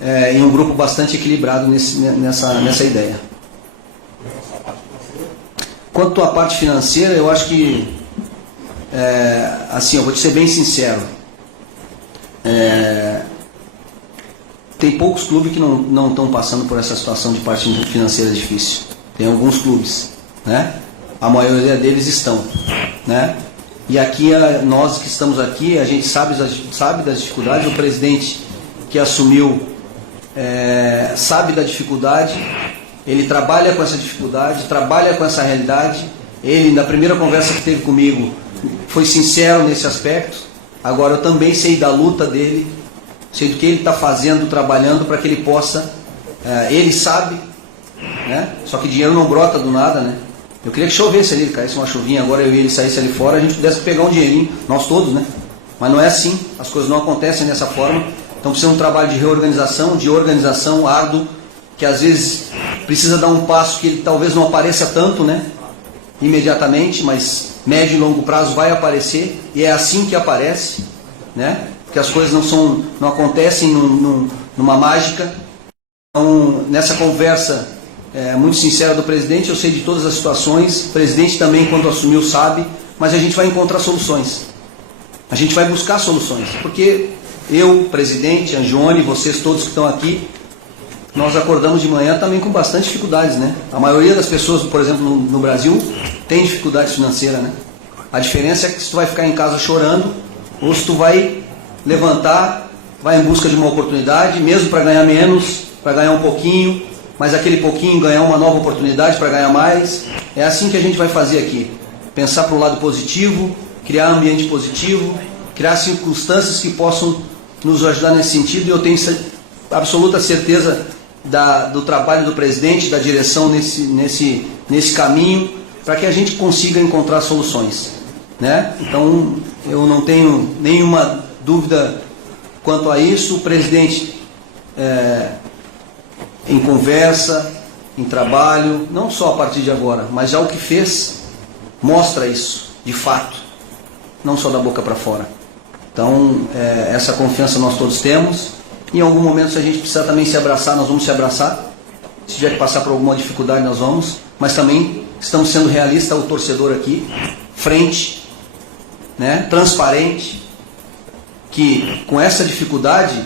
em um grupo bastante equilibrado nessa ideia. Quanto à parte financeira, eu acho que, assim, eu vou te ser bem sincero, tem poucos clubes que não estão passando por essa situação de parte financeira difícil. Tem alguns clubes, né? A maioria deles estão, né? E aqui, nós que estamos aqui, a gente sabe das dificuldades. O presidente que assumiu sabe da dificuldade, ele trabalha com essa dificuldade, trabalha com essa realidade. Ele, na primeira conversa que teve comigo, foi sincero nesse aspecto. Agora, eu também sei da luta dele, sei do que ele está fazendo, trabalhando para que ele possa, ele sabe, né? Só que dinheiro não brota do nada, né? Eu queria que chovesse ali, caísse uma chuvinha, agora eu e ele saísse ali fora, a gente pudesse pegar um dinheirinho, nós todos, né? Mas não é assim, as coisas não acontecem dessa forma. Então precisa um trabalho de reorganização, de organização árduo, que às vezes precisa dar um passo que ele talvez não apareça tanto, né? Imediatamente, mas médio e longo prazo vai aparecer, e é assim que aparece, né? Porque as coisas não acontecem numa mágica. Então, nessa conversa muito sincera do presidente, eu sei de todas as situações, o presidente também, quando assumiu, sabe, mas a gente vai encontrar soluções. A gente vai buscar soluções, porque eu, presidente, Angione, vocês todos que estão aqui, nós acordamos de manhã também com bastante dificuldades, né? A maioria das pessoas, por exemplo, no Brasil, tem dificuldade financeira, né? A diferença é que se tu vai ficar em casa chorando, ou se tu vai levantar, vai em busca de uma oportunidade, mesmo para ganhar menos, para ganhar um pouquinho, mas aquele pouquinho ganhar uma nova oportunidade para ganhar mais. É assim que a gente vai fazer aqui. Pensar para o lado positivo, criar ambiente positivo, criar circunstâncias que possam nos ajudar nesse sentido, e eu tenho absoluta certeza do trabalho do presidente, da direção nesse caminho, para que a gente consiga encontrar soluções, né? Então, eu não tenho nenhuma dúvida quanto a isso. O presidente, em conversa, em trabalho, não só a partir de agora, mas já o que fez, mostra isso, de fato, não só da boca para fora. Então, essa confiança nós todos temos. Em algum momento, se a gente precisar também se abraçar, nós vamos se abraçar. Se tiver que passar por alguma dificuldade, nós vamos. Mas também estamos sendo realistas, o torcedor aqui, frente, né, transparente, que com essa dificuldade,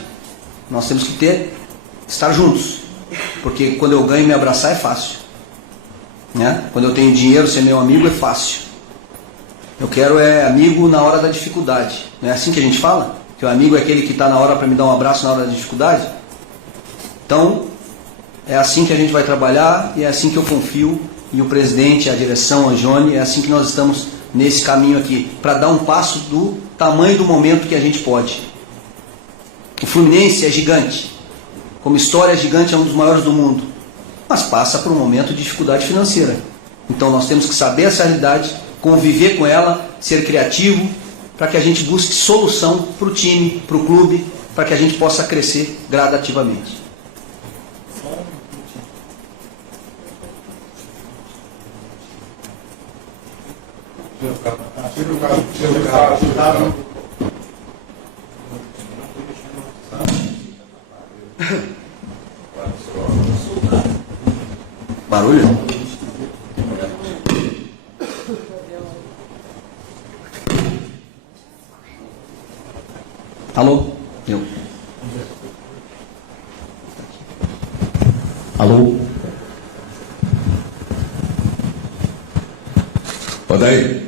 nós temos que estar juntos. Porque quando eu ganho, me abraçar é fácil, né? Quando eu tenho dinheiro, ser meu amigo é fácil. Eu quero amigo na hora da dificuldade. Não é assim que a gente fala? Que o amigo é aquele que está na hora para me dar um abraço na hora da dificuldade? Então, é assim que a gente vai trabalhar, e é assim que eu confio, e o presidente, a direção, a Angione, é assim que nós estamos nesse caminho aqui, para dar um passo do tamanho do momento que a gente pode. O Fluminense é gigante, como história é gigante, é um dos maiores do mundo, mas passa por um momento de dificuldade financeira. Então nós temos que saber essa realidade, conviver com ela, ser criativo, para que a gente busque solução para o time, para o clube, para que a gente possa crescer gradativamente. Barulho? Alô? Eu. Alô? Odaí,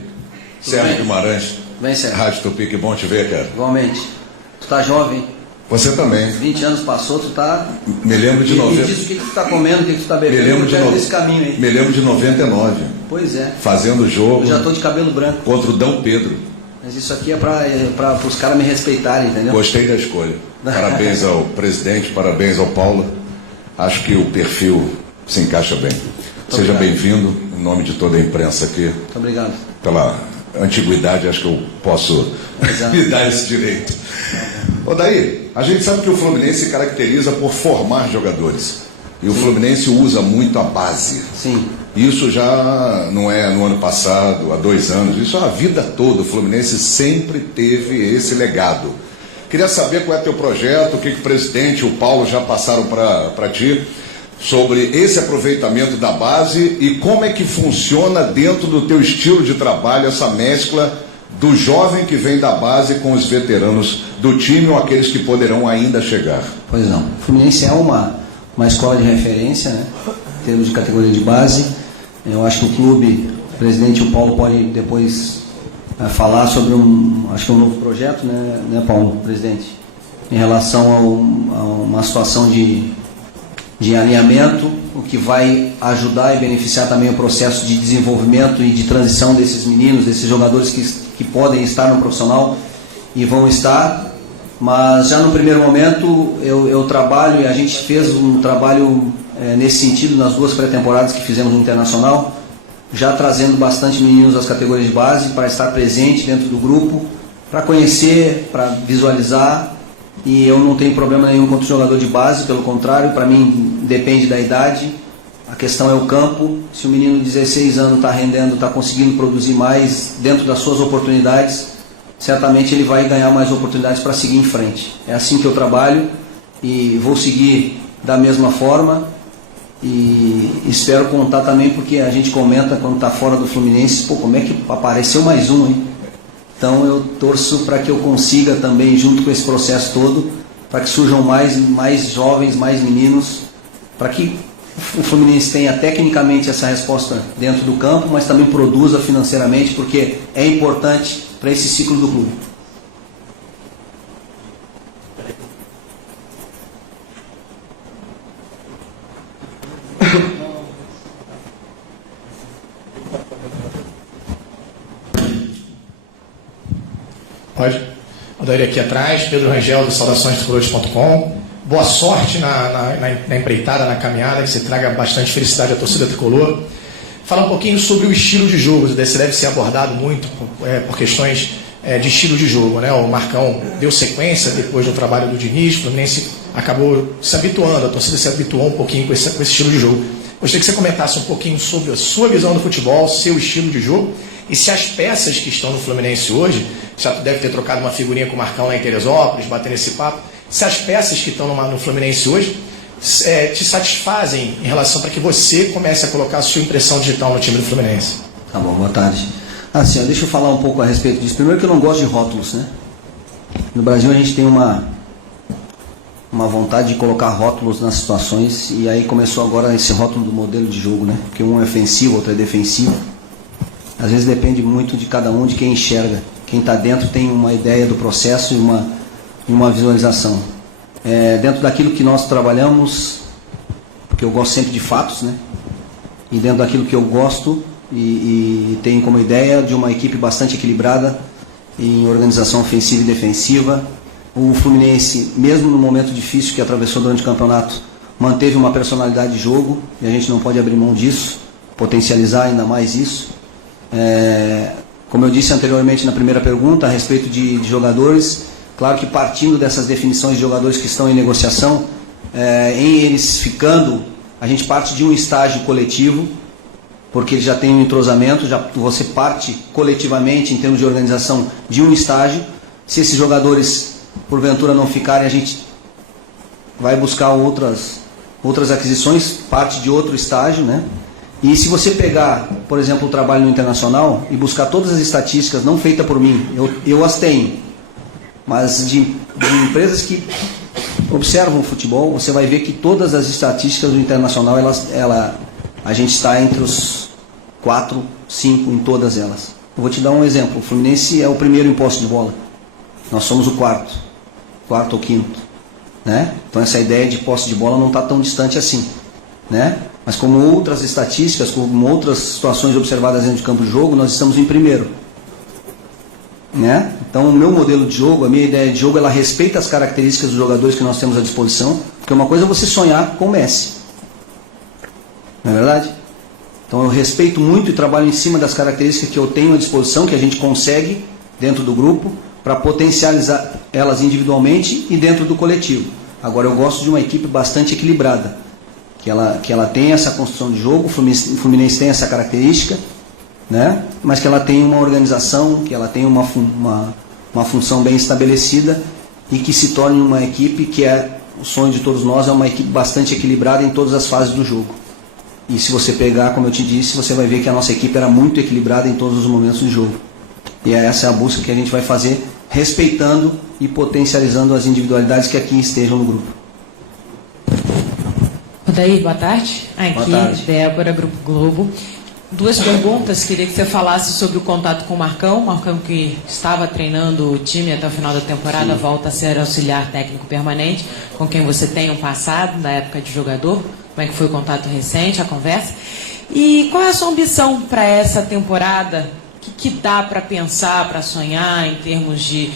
Sérgio Guimarães, Bem, Sérgio. Rádio Tupi, que bom te ver, cara. Igualmente. Tu tá jovem. Você também. 20 anos passou, tu tá... Me lembro de 90. Me diz o que tu tá comendo, o que tu tá bebendo. Me lembro de desse caminho aí. Me lembro de 99. Pois é. Fazendo o jogo. Eu já tô de cabelo branco. Contra o Dom Pedro. Mas isso aqui é para os caras me respeitarem, entendeu? Gostei da escolha. Parabéns ao presidente, parabéns ao Paulo. Acho que o perfil se encaixa bem. Seja bem-vindo, em nome de toda a imprensa aqui. Muito obrigado. Pela antiguidade, acho que eu posso me dar esse direito. Odaí, a gente sabe que o Fluminense se caracteriza por formar jogadores. E o Fluminense usa muito a base. Sim. Isso já não é no ano passado, há 2 anos. Isso a vida toda. O Fluminense sempre teve esse legado. Queria saber qual é teu projeto, o que o presidente e o Paulo já passaram para ti sobre esse aproveitamento da base e como é que funciona dentro do teu estilo de trabalho essa mescla do jovem que vem da base com os veteranos do time ou aqueles que poderão ainda chegar. Pois não. O Fluminense é uma escola de referência, né, em termos de categoria de base. Eu acho que o clube, o presidente e o Paulo podem depois falar sobre acho que um novo projeto, né, Paulo, presidente, em relação a uma situação de alinhamento, o que vai ajudar e beneficiar também o processo de desenvolvimento e de transição desses meninos, desses jogadores que podem estar no profissional e vão estar, mas já no primeiro momento eu trabalho, e a gente fez um trabalho nesse sentido nas 2 pré-temporadas que fizemos no Internacional, já trazendo bastante meninos das categorias de base para estar presente dentro do grupo, para conhecer, para visualizar. E eu não tenho problema nenhum contra o jogador de base, pelo contrário, para mim depende da idade, a questão é o campo. Se o menino de 16 anos está rendendo, está conseguindo produzir mais dentro das suas oportunidades, certamente ele vai ganhar mais oportunidades para seguir em frente. É assim que eu trabalho e vou seguir da mesma forma e espero contar também, porque a gente comenta quando está fora do Fluminense, pô, como é que apareceu mais um, hein? Então eu torço para que eu consiga também, junto com esse processo todo, para que surjam mais jovens, mais meninos, para que o Fluminense tenha tecnicamente essa resposta dentro do campo, mas também produza financeiramente, porque é importante para esse ciclo do clube. Pode? Odair aqui atrás, Pedro Rangel, do saudaçõestricolores.com. Boa sorte na empreitada, na caminhada, que você traga bastante felicidade à torcida tricolor. Falar um pouquinho sobre o estilo de jogo, esse deve ser abordado muito por questões de estilo de jogo, né? O Marcão deu sequência depois do trabalho do Diniz, o Fluminense acabou se habituando, a torcida se habituou um pouquinho com esse estilo de jogo. Gostaria que você comentasse um pouquinho sobre a sua visão do futebol, seu estilo de jogo, e se as peças que estão no Fluminense hoje, já deve ter trocado uma figurinha com o Marcão lá em Teresópolis, batendo esse papo, se as peças que estão no Fluminense hoje te satisfazem em relação para que você comece a colocar a sua impressão digital no time do Fluminense. Tá bom, boa tarde. Assim, deixa eu falar um pouco a respeito disso. Primeiro que eu não gosto de rótulos, né? No Brasil a gente tem uma vontade de colocar rótulos nas situações, e aí começou agora esse rótulo do modelo de jogo, né? Porque um é ofensivo, outro é defensivo. Às vezes depende muito de cada um, de quem enxerga. Quem está dentro tem uma ideia do processo e uma visualização. Dentro daquilo que nós trabalhamos, porque eu gosto sempre de fatos, né? E dentro daquilo que eu gosto e tenho como ideia de uma equipe bastante equilibrada em organização ofensiva e defensiva. O Fluminense, mesmo no momento difícil que atravessou durante o campeonato, manteve uma personalidade de jogo, e a gente não pode abrir mão disso, potencializar ainda mais isso. Como eu disse anteriormente na primeira pergunta, a respeito de jogadores, claro que partindo dessas definições de jogadores que estão em negociação, em eles ficando, a gente parte de um estágio coletivo, porque ele já tem um entrosamento, você parte coletivamente em termos de organização de um estágio. Se esses jogadores porventura não ficarem, a gente vai buscar outras aquisições, parte de outro estágio, né? E se você pegar, por exemplo, o trabalho no Internacional e buscar todas as estatísticas, não feitas por mim, eu as tenho, mas de empresas que observam o futebol, você vai ver que todas as estatísticas do Internacional, a gente está entre os 4, 5 em todas elas. Eu vou te dar um exemplo. O Fluminense é o primeiro em posse de bola. Nós somos o quarto ou quinto, né? Então essa ideia de posse de bola não está tão distante assim, né? Mas como outras estatísticas, como outras situações observadas dentro de campo de jogo, nós estamos em primeiro, né? Então o meu modelo de jogo, a minha ideia de jogo, ela respeita as características dos jogadores que nós temos à disposição, porque uma coisa é você sonhar com o Messi, não é verdade? Então eu respeito muito e trabalho em cima das características que eu tenho à disposição, que a gente consegue dentro do grupo, para potencializar elas individualmente e dentro do coletivo. Agora eu gosto de uma equipe bastante equilibrada, que ela tem essa construção de jogo, o Fluminense tem essa característica, né? Mas que ela tem uma organização, que ela tem uma função bem estabelecida e que se torne uma equipe que é o sonho de todos nós, é uma equipe bastante equilibrada em todas as fases do jogo. E se você pegar, como eu te disse, você vai ver que a nossa equipe era muito equilibrada em todos os momentos do jogo. E essa é a busca que a gente vai fazer, respeitando e potencializando as individualidades que aqui estejam no grupo. Odair, boa tarde. Aqui, Boa tarde. Débora, Grupo Globo. 2 perguntas. Queria que você falasse sobre o contato com o Marcão. Marcão, que estava treinando o time até o final da temporada, volta a ser auxiliar técnico permanente, com quem você tem um passado, na época de jogador. Como é que foi o contato recente, a conversa? E qual é a sua ambição para essa temporada? O que dá para pensar, para sonhar em termos de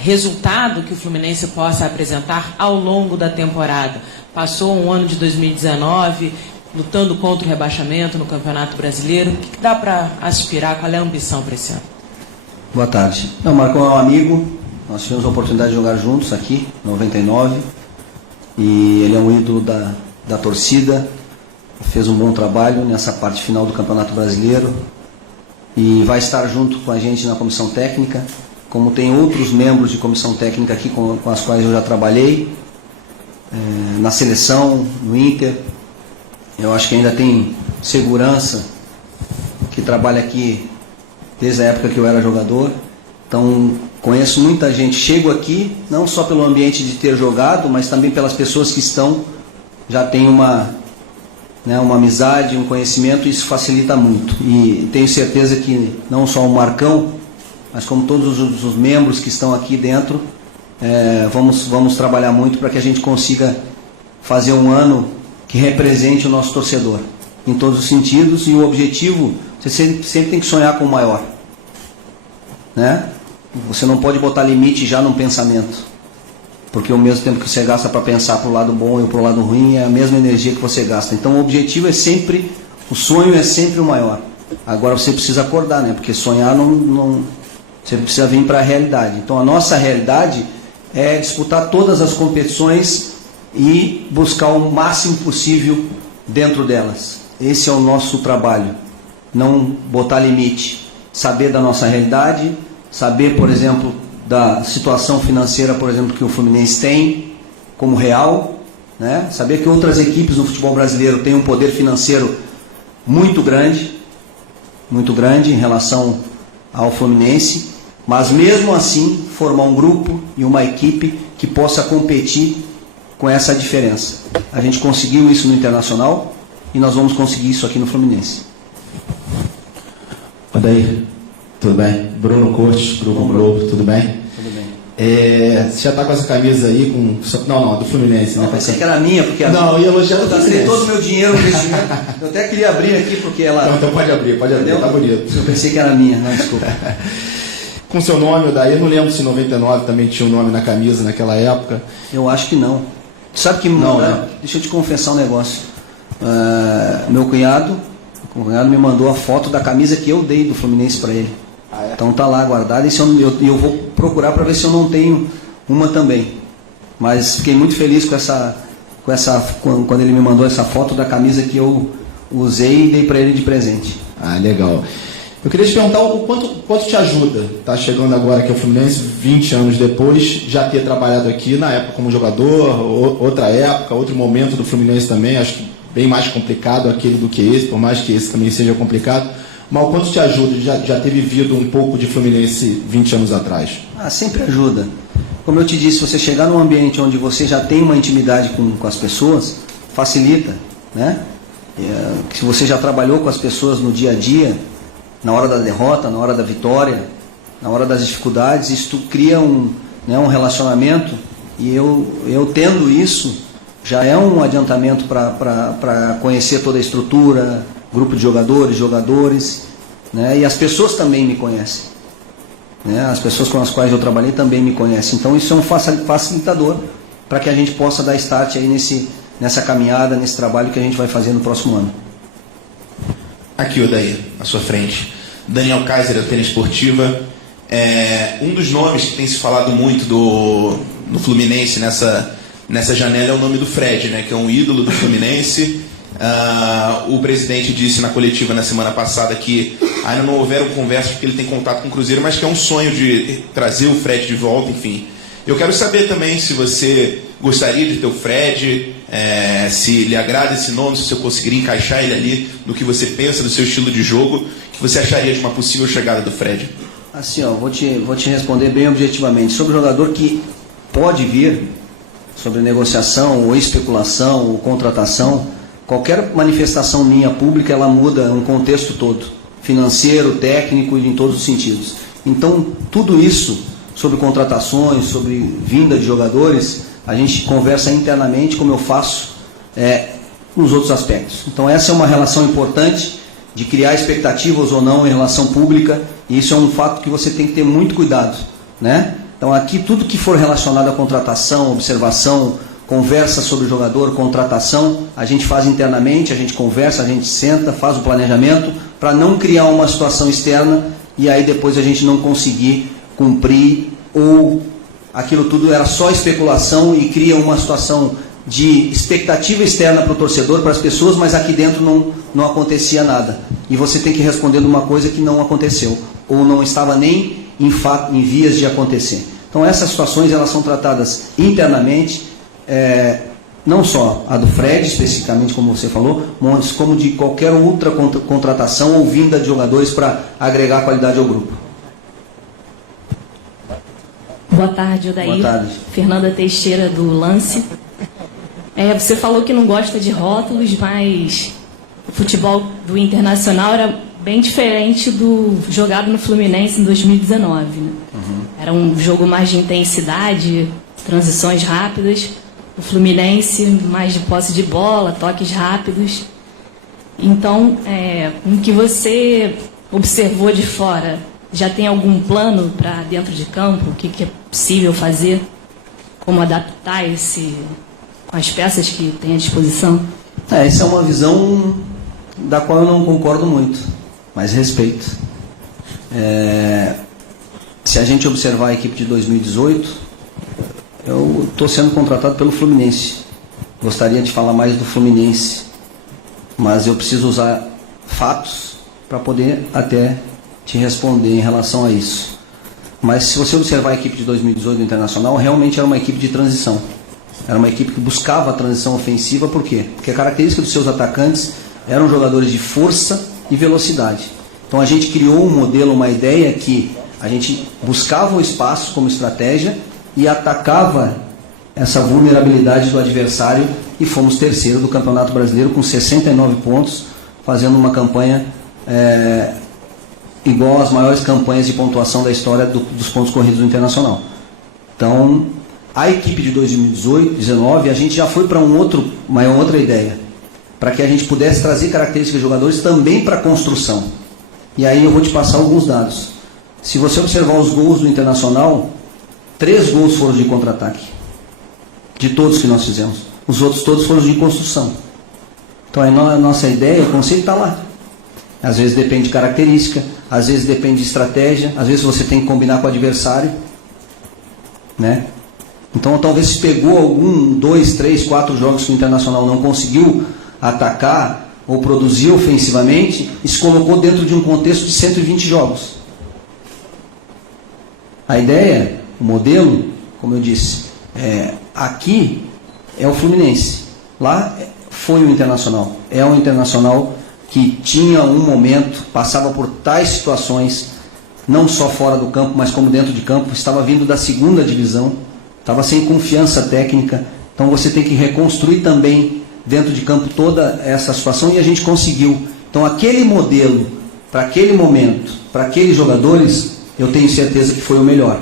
resultado que o Fluminense possa apresentar ao longo da temporada? Passou um ano de 2019 lutando contra o rebaixamento no Campeonato Brasileiro. O que dá para aspirar? Qual é a ambição para esse ano? Boa tarde. O Marcão é um amigo, nós tivemos a oportunidade de jogar juntos aqui, em 99, e ele é um ídolo da torcida, fez um bom trabalho nessa parte final do Campeonato Brasileiro e vai estar junto com a gente na comissão técnica, como tem outros membros de comissão técnica aqui com as quais eu já trabalhei, na seleção, no Inter. Eu acho que ainda tem segurança que trabalha aqui desde a época que eu era jogador. Então conheço muita gente, chego aqui não só pelo ambiente de ter jogado, mas também pelas pessoas que estão, já tem uma amizade, um conhecimento, e isso facilita muito. E tenho certeza que não só o Marcão, mas como todos os membros que estão aqui dentro, vamos trabalhar muito para que a gente consiga fazer um ano que represente o nosso torcedor, em todos os sentidos. E o objetivo, você sempre tem que sonhar com o maior, né? Você não pode botar limite já num pensamento, porque ao mesmo tempo que você gasta para pensar para o lado bom e para o lado ruim, é a mesma energia que você gasta. Então o objetivo é sempre, o sonho é sempre o maior. Agora você precisa acordar, né? Porque sonhar você precisa vir para a realidade. Então a nossa realidade é disputar todas as competições e buscar o máximo possível dentro delas. Esse é o nosso trabalho. Não botar limite. Saber da nossa realidade, saber, por exemplo, da situação financeira, por exemplo, que o Fluminense tem como real, né? Saber que outras equipes no futebol brasileiro têm um poder financeiro muito grande em relação ao Fluminense, mas mesmo assim formar um grupo e uma equipe que possa competir com essa diferença. A gente conseguiu isso no Internacional e nós vamos conseguir isso aqui no Fluminense. Odair, tudo bem? Bruno Cortes, Grupo Globo, tudo bem? Tudo bem. Você já está com essa camisa aí com... Não, do Fluminense, né? Não, pensei que era minha, porque não, eu ia elogiar eu gastei todo o meu dinheiro no investimento. Eu até queria abrir aqui porque ela... Então pode abrir, tá bonito. Eu pensei que era minha, não, desculpa. Com seu nome, Odair, eu não lembro se em 99 também tinha o nome na camisa naquela época. Eu acho que não. Sabe que não, deixa eu te confessar um negócio. Meu cunhado me mandou a foto da camisa que eu dei do Fluminense para ele. Então tá lá guardada, e eu vou procurar para ver se eu não tenho uma também. Mas fiquei muito feliz quando ele me mandou essa foto da camisa que eu usei e dei para ele de presente. Legal. Eu queria te perguntar o quanto te ajuda, tá chegando agora aqui ao Fluminense, 20 anos depois, já ter trabalhado aqui na época como jogador, outra época, outro momento do Fluminense também, acho que bem mais complicado aquele do que esse, por mais que esse também seja complicado, mas o quanto te ajuda já ter vivido um pouco de Fluminense 20 anos atrás? Sempre ajuda. Como eu te disse, você chegar num ambiente onde você já tem uma intimidade com as pessoas, facilita, né? Se você já trabalhou com as pessoas no dia a dia, na hora da derrota, na hora da vitória, na hora das dificuldades, isso cria um relacionamento, e eu tendo isso, já é um adiantamento para conhecer toda a estrutura, grupo de jogadores, né? E as pessoas também me conhecem, né? As pessoas com as quais eu trabalhei também me conhecem. Então isso é um facilitador para que a gente possa dar start aí nessa caminhada, nesse trabalho que a gente vai fazer no próximo ano. Aqui, Odair, à sua frente. Daniel Kaiser, da Tênis Esportiva. Um dos nomes que tem se falado muito no Fluminense nessa janela é o nome do Fred, né, que é um ídolo do Fluminense. O presidente disse na coletiva na semana passada que ainda não houveram conversas porque ele tem contato com o Cruzeiro, mas que é um sonho de trazer o Fred de volta, enfim. Eu quero saber também se você gostaria de ter o Fred, se lhe agrada esse nome, se você conseguiria encaixar ele ali no que você pensa do seu estilo de jogo, que você acharia de uma possível chegada do Fred. Assim, vou te responder bem objetivamente. Sobre o jogador que pode vir, sobre negociação, ou especulação, ou contratação, qualquer manifestação minha pública, ela muda um contexto todo, financeiro, técnico e em todos os sentidos. Então, tudo isso, sobre contratações, sobre vinda de jogadores, a gente conversa internamente, como eu faço nos outros aspectos. Então, essa é uma relação importante de criar expectativas ou não em relação pública, e isso é um fato que você tem que ter muito cuidado, né? Então, aqui, tudo que for relacionado à contratação, observação, conversa sobre o jogador, contratação, a gente faz internamente, a gente conversa, a gente senta, faz o planejamento, para não criar uma situação externa e aí depois a gente não conseguir cumprir, ou aquilo tudo era só especulação e cria uma situação de expectativa externa para o torcedor, para as pessoas, mas aqui dentro não acontecia nada. E você tem que responder de uma coisa que não aconteceu, ou não estava nem em vias de acontecer. Então essas situações elas são tratadas internamente, não só a do Fred, especificamente como você falou, mas como de qualquer outra contratação ou vinda de jogadores para agregar qualidade ao grupo. Boa tarde, Odair. Boa tarde. Fernanda Teixeira, do Lance. Você falou que não gosta de rótulos, mas o futebol do Internacional era bem diferente do jogado no Fluminense em 2019. Né? Era um jogo mais de intensidade, transições rápidas. O Fluminense, mais de posse de bola, toques rápidos. Então, o que você observou de fora, já tem algum plano para dentro de campo? O que é possível fazer? Como adaptar com as peças que tem à disposição? Essa é uma visão da qual eu não concordo muito, mas respeito. Se a gente observar a equipe de 2018, eu estou sendo contratado pelo Fluminense. Gostaria de falar mais do Fluminense, mas eu preciso usar fatos para poder até te responder em relação a isso. Mas se você observar a equipe de 2018 do Internacional, realmente era uma equipe de transição. Era uma equipe que buscava a transição ofensiva, por quê? Porque a característica dos seus atacantes eram jogadores de força e velocidade. Então a gente criou um modelo, uma ideia que a gente buscava o espaço como estratégia e atacava essa vulnerabilidade do adversário, e fomos terceiro do Campeonato Brasileiro com 69 pontos, fazendo uma campanha igual às maiores campanhas de pontuação da história dos pontos corridos do Internacional. Então, a equipe de 2018-19, a gente já foi para uma outra ideia, para que a gente pudesse trazer características de jogadores também para a construção. E aí eu vou te passar alguns dados. Se você observar os gols do Internacional, 3 gols foram de contra-ataque, de todos que nós fizemos. Os outros todos foram de construção. Então a nossa ideia, o conceito está lá. Às vezes depende de característica, às vezes depende de estratégia, às vezes você tem que combinar com o adversário, né? Então talvez se pegou 2, 3, 4 jogos que o Internacional não conseguiu atacar ou produzir ofensivamente e se colocou dentro de um contexto de 120 jogos. A ideia, o modelo, como eu disse, aqui é o Fluminense, lá foi o Internacional, é um Internacional que tinha um momento, passava por tais situações, não só fora do campo, mas como dentro de campo, estava vindo da 2ª divisão, estava sem confiança técnica, então você tem que reconstruir também dentro de campo toda essa situação, e a gente conseguiu. Então aquele modelo, para aquele momento, para aqueles jogadores, eu tenho certeza que foi o melhor.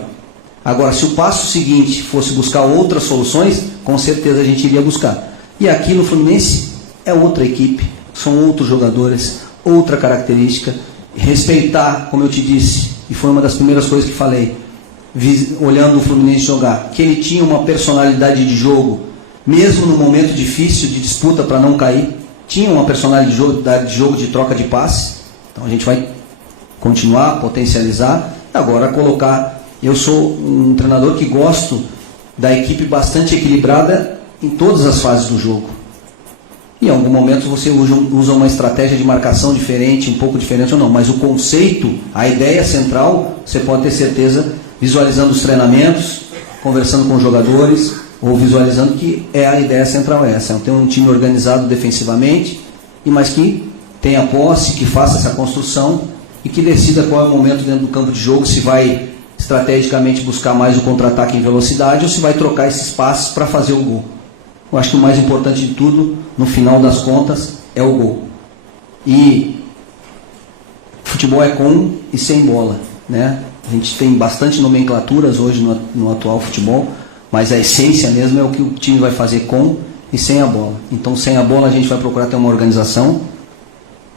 Agora, se o passo seguinte fosse buscar outras soluções, com certeza a gente iria buscar. E aqui no Fluminense é outra equipe, são outros jogadores, outra característica. Respeitar, como eu te disse, e foi uma das primeiras coisas que falei, olhando o Fluminense jogar, que ele tinha uma personalidade de jogo, mesmo no momento difícil de disputa para não cair, tinha uma personalidade de jogo de troca de passe. Então a gente vai continuar, potencializar, agora colocar. Eu sou um treinador que gosto da equipe bastante equilibrada em todas as fases do jogo. Em algum momento você usa uma estratégia de marcação diferente, um pouco diferente ou não, mas o conceito, a ideia central, você pode ter certeza, visualizando os treinamentos, conversando com os jogadores ou visualizando que a ideia central é essa, ter um time organizado defensivamente, mas que tenha posse, que faça essa construção e que decida qual é o momento dentro do campo de jogo, se vai estrategicamente buscar mais o contra-ataque em velocidade ou se vai trocar esses passes para fazer o gol. Eu acho que o mais importante de tudo, no final das contas, é o gol. E futebol é com e sem bola, né? A gente tem bastante nomenclaturas hoje no atual futebol, mas a essência mesmo é o que o time vai fazer com e sem a bola. Então, sem a bola a gente vai procurar ter uma organização,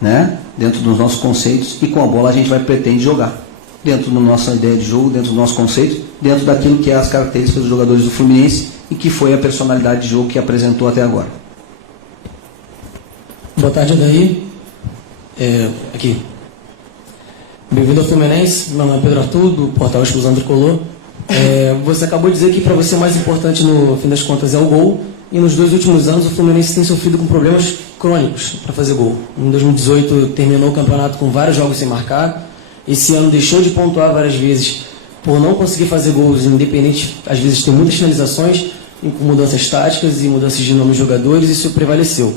né, dentro dos nossos conceitos, e com a bola a gente pretende jogar dentro da nossa ideia de jogo, dentro do nosso conceito, dentro daquilo que é as características dos jogadores do Fluminense e que foi a personalidade de jogo que apresentou até agora. Boa tarde, Adair. Aqui. Bem-vindo ao Fluminense. Meu nome é Pedro Arthur, do portal Exclusão Tricolor. Você acabou de dizer que para você o mais importante no fim das contas é o gol, e nos 2 últimos anos o Fluminense tem sofrido com problemas crônicos para fazer gol. Em 2018 terminou o campeonato com vários jogos sem marcar. Esse ano deixou de pontuar várias vezes por não conseguir fazer gols, independente, às vezes tem muitas finalizações, com mudanças táticas e mudanças de nome de jogadores, isso prevaleceu.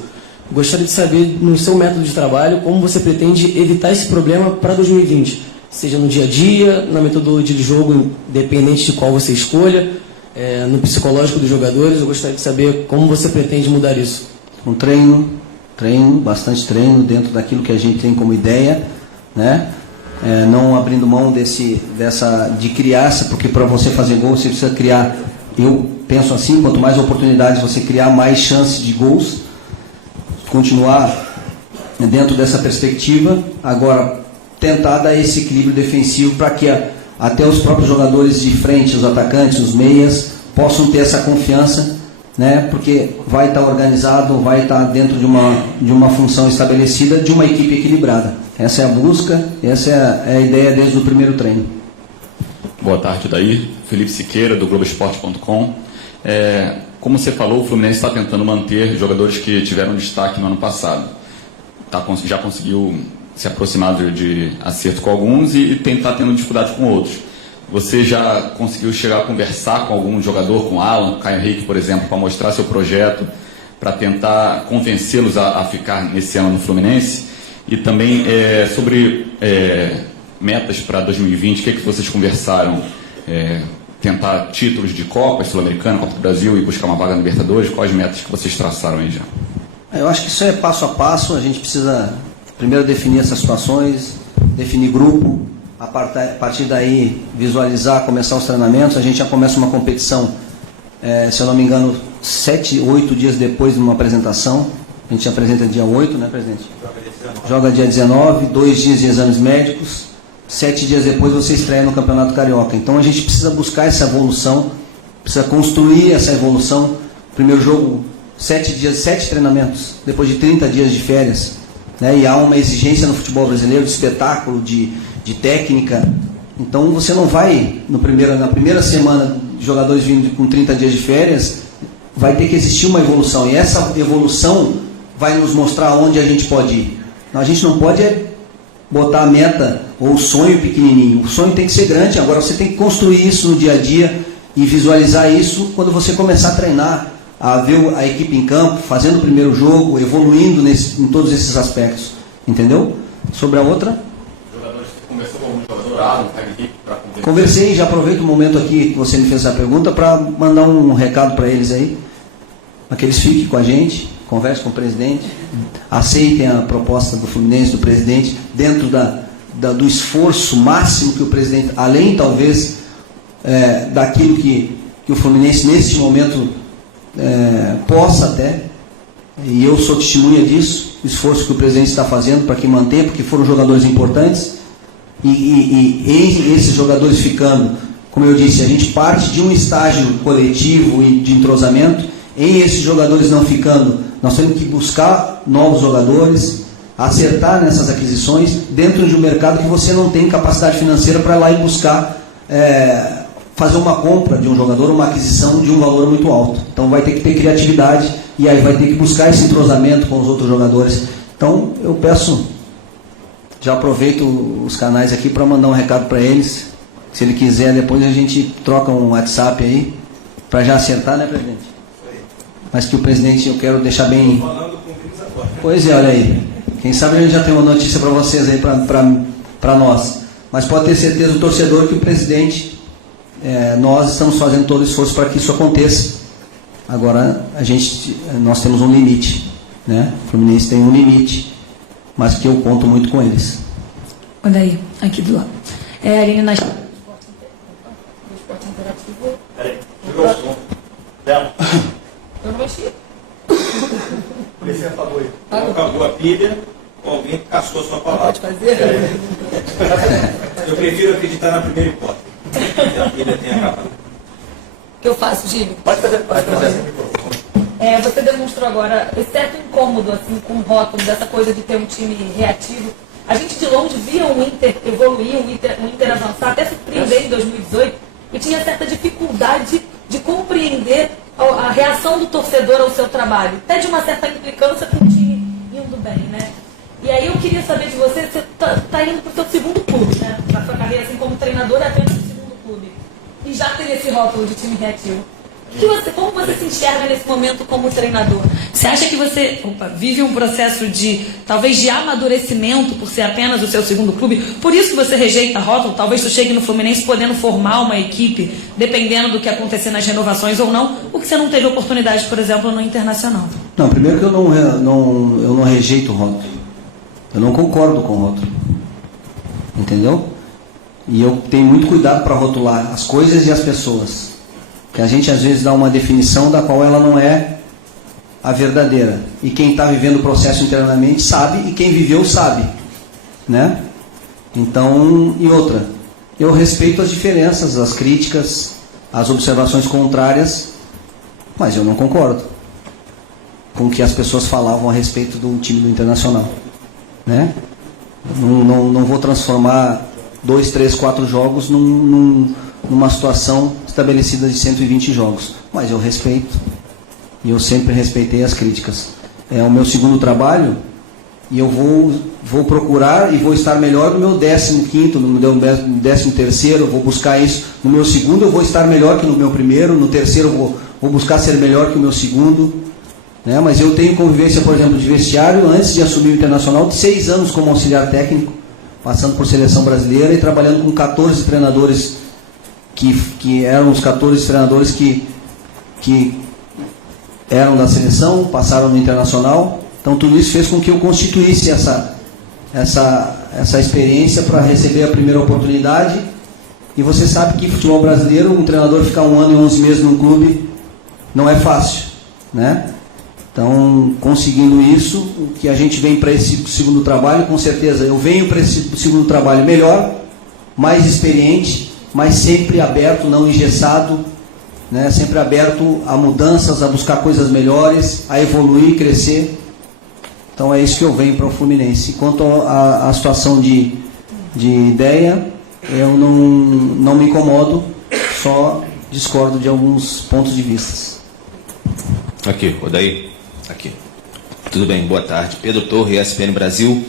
Gostaria de saber, no seu método de trabalho, como você pretende evitar esse problema para 2020, seja no dia a dia, na metodologia de jogo, independente de qual você escolha, no psicológico dos jogadores. Eu gostaria de saber como você pretende mudar isso. Um treino, bastante treino dentro daquilo que a gente tem como ideia, né? Não abrindo mão de criar, porque para você fazer gol você precisa criar. Eu penso assim, quanto mais oportunidades você criar, mais chances de gols. Continuar dentro dessa perspectiva, agora tentar dar esse equilíbrio defensivo para que até os próprios jogadores de frente, os atacantes, os meias, possam ter essa confiança, né? Porque vai estar organizado, vai estar dentro de uma função estabelecida, de uma equipe equilibrada. Essa é a busca, essa é a ideia desde o primeiro treino. Boa tarde, Daí. Felipe Siqueira, do Globoesporte.com. Como você falou, o Fluminense está tentando manter jogadores que tiveram destaque no ano passado. Já conseguiu se aproximar de acerto com alguns e está tendo dificuldade com outros. Você já conseguiu chegar a conversar com algum jogador, com Alan, com Caio Henrique, por exemplo, para mostrar seu projeto, para tentar convencê-los a ficar nesse ano no Fluminense? E também sobre metas para 2020, o que vocês conversaram? Tentar títulos de Copa Sul-Americana, Copa do Brasil e buscar uma vaga na Libertadores? Quais metas que vocês traçaram aí já? Eu acho que isso é passo a passo. A gente precisa primeiro definir essas situações, definir grupo, a partir daí visualizar, começar os treinamentos. A gente já começa uma competição, se eu não me engano, 7, 8 dias depois de uma apresentação. A gente apresenta dia 8, né, presidente? Joga dia 19, 2 dias de exames médicos, 7 dias depois você estreia no Campeonato Carioca. Então a gente precisa buscar essa evolução, precisa construir essa evolução. Primeiro jogo, 7 dias, 7 treinamentos, depois de 30 dias de férias, né? E há uma exigência no futebol brasileiro de espetáculo, de técnica. Então você não vai, na primeira semana, jogadores vindo com 30 dias de férias, vai ter que existir uma evolução. E essa evolução vai nos mostrar onde a gente pode ir. A gente não pode botar a meta ou o sonho pequenininho. O sonho tem que ser grande. Agora você tem que construir isso no dia a dia e visualizar isso quando você começar a treinar, a ver a equipe em campo, fazendo o primeiro jogo, evoluindo em todos esses aspectos. Entendeu? Sobre a outra? Jogadores, você conversou com algum jogador? Conversei, já aproveito o momento aqui que você me fez essa pergunta para mandar um recado para eles aí, para que eles fiquem com a gente, conversem com o presidente, aceitem a proposta do Fluminense, do presidente, dentro do esforço máximo que o presidente, além talvez daquilo que o Fluminense neste momento possa até, e eu sou testemunha disso, o esforço que o presidente está fazendo para que mantenha, porque foram jogadores importantes, e esses jogadores ficando, como eu disse, a gente parte de um estágio coletivo e de entrosamento. Em esses jogadores não ficando, nós temos que buscar novos jogadores, acertar nessas aquisições dentro de um mercado que você não tem capacidade financeira para ir lá e buscar fazer uma compra de um jogador, uma aquisição de um valor muito alto. Então vai ter que ter criatividade e aí vai ter que buscar esse entrosamento com os outros jogadores. Então eu peço, já aproveito os canais aqui para mandar um recado para eles, Se ele quiser, depois a gente troca um WhatsApp aí, para já acertar, né, presidente? Mas que o presidente, eu quero deixar bem... Pois é, olha aí. Quem sabe a gente já tem uma notícia para vocês aí, para nós. Mas pode ter certeza o torcedor que o presidente, nós estamos fazendo todo o esforço para que isso aconteça. Agora, nós temos um limite, né? O Fluminense tem um limite, mas que eu conto muito com eles. Olha aí, aqui do lado. Aline nas... Peraí, tirou o som. Dela. Eu não mexi. Vê se apagou aí. Acabou a pilha, ou alguém cascou a sua palavra. Pode fazer? Eu prefiro acreditar na primeira hipótese. Que a pilha tenha acabado. O que eu faço, Gílio? Pode fazer. Você demonstrou agora esse certo incômodo assim, com o rótulo dessa coisa de ter um time reativo. A gente de longe via um Inter evoluir, um Inter avançar, até surpreender em 2018, e tinha certa dificuldade de compreender a reação do torcedor ao seu trabalho, até de uma certa implicância com o time indo bem, né? E aí eu queria saber de você está indo para o seu segundo clube, né? Na sua carreira assim, como treinador, é apenas o segundo clube. E já tem esse rótulo de time reativo. Como você se enxerga nesse momento como treinador? Você acha que você vive um processo talvez de amadurecimento por ser apenas o seu segundo clube? Por isso que você rejeita rótulo? Talvez você chegue no Fluminense podendo formar uma equipe, dependendo do que acontecer nas renovações ou não, porque você não teve oportunidade, por exemplo, no Internacional. Não, primeiro que eu não rejeito o rótulo. Eu não concordo com o rótulo. Entendeu? E eu tenho muito cuidado para rotular as coisas e as pessoas. Que a gente às vezes dá uma definição da qual ela não é a verdadeira. E quem está vivendo o processo internamente sabe, e quem viveu sabe, né? Então, e outra, eu respeito as diferenças, as críticas, as observações contrárias, mas eu não concordo com o que as pessoas falavam a respeito do time do Internacional, né? Não vou transformar 2, 3, 4 jogos numa situação estabelecida de 120 jogos. Mas eu respeito. E eu sempre respeitei as críticas. É o meu segundo trabalho e eu vou procurar e vou estar melhor no meu 15º, no meu 13º, vou buscar isso. No meu segundo eu vou estar melhor que no meu primeiro, no terceiro eu vou buscar ser melhor que o meu segundo. Né? Mas eu tenho convivência, por exemplo, de vestiário, antes de assumir o Internacional, de 6 anos como auxiliar técnico, passando por seleção brasileira e trabalhando com 14 treinadores que eram os 14 treinadores que eram da seleção, passaram no Internacional. Então tudo isso fez com que eu constituísse essa experiência para receber a primeira oportunidade. E você sabe que futebol brasileiro, um treinador ficar 1 ano e 11 meses num clube não é fácil, né? Então, conseguindo isso, o que a gente vem para esse segundo trabalho, com certeza eu venho para esse segundo trabalho melhor, mais experiente, mas sempre aberto, não engessado, né? Sempre aberto a mudanças, a buscar coisas melhores, a evoluir, crescer. Então é isso que eu venho para o Fluminense. Quanto à situação de ideia, eu não me incomodo, só discordo de alguns pontos de vista. Aqui, Odair. Aqui. Tudo bem, boa tarde. Pedro Torre, ESPN Brasil.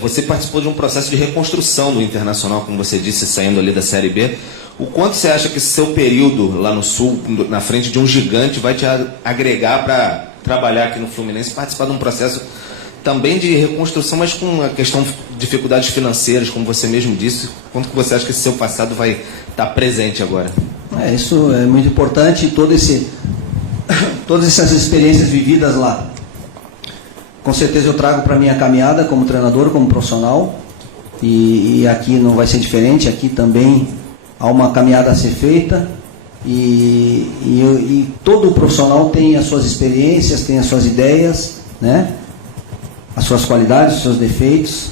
Você participou de um processo de reconstrução do Internacional, como você disse, saindo ali da Série B. O quanto você acha que esse seu período lá no Sul, na frente de um gigante, vai te agregar para trabalhar aqui no Fluminense, participar de um processo também de reconstrução, mas com a questão de dificuldades financeiras, como você mesmo disse? Quanto que você acha que esse seu passado vai estar presente agora? Isso é muito importante, todas essas experiências vividas lá. Com certeza eu trago para a minha caminhada como treinador, como profissional, e aqui não vai ser diferente, aqui também há uma caminhada a ser feita, e todo profissional tem as suas experiências, tem as suas ideias, né? As suas qualidades, os seus defeitos,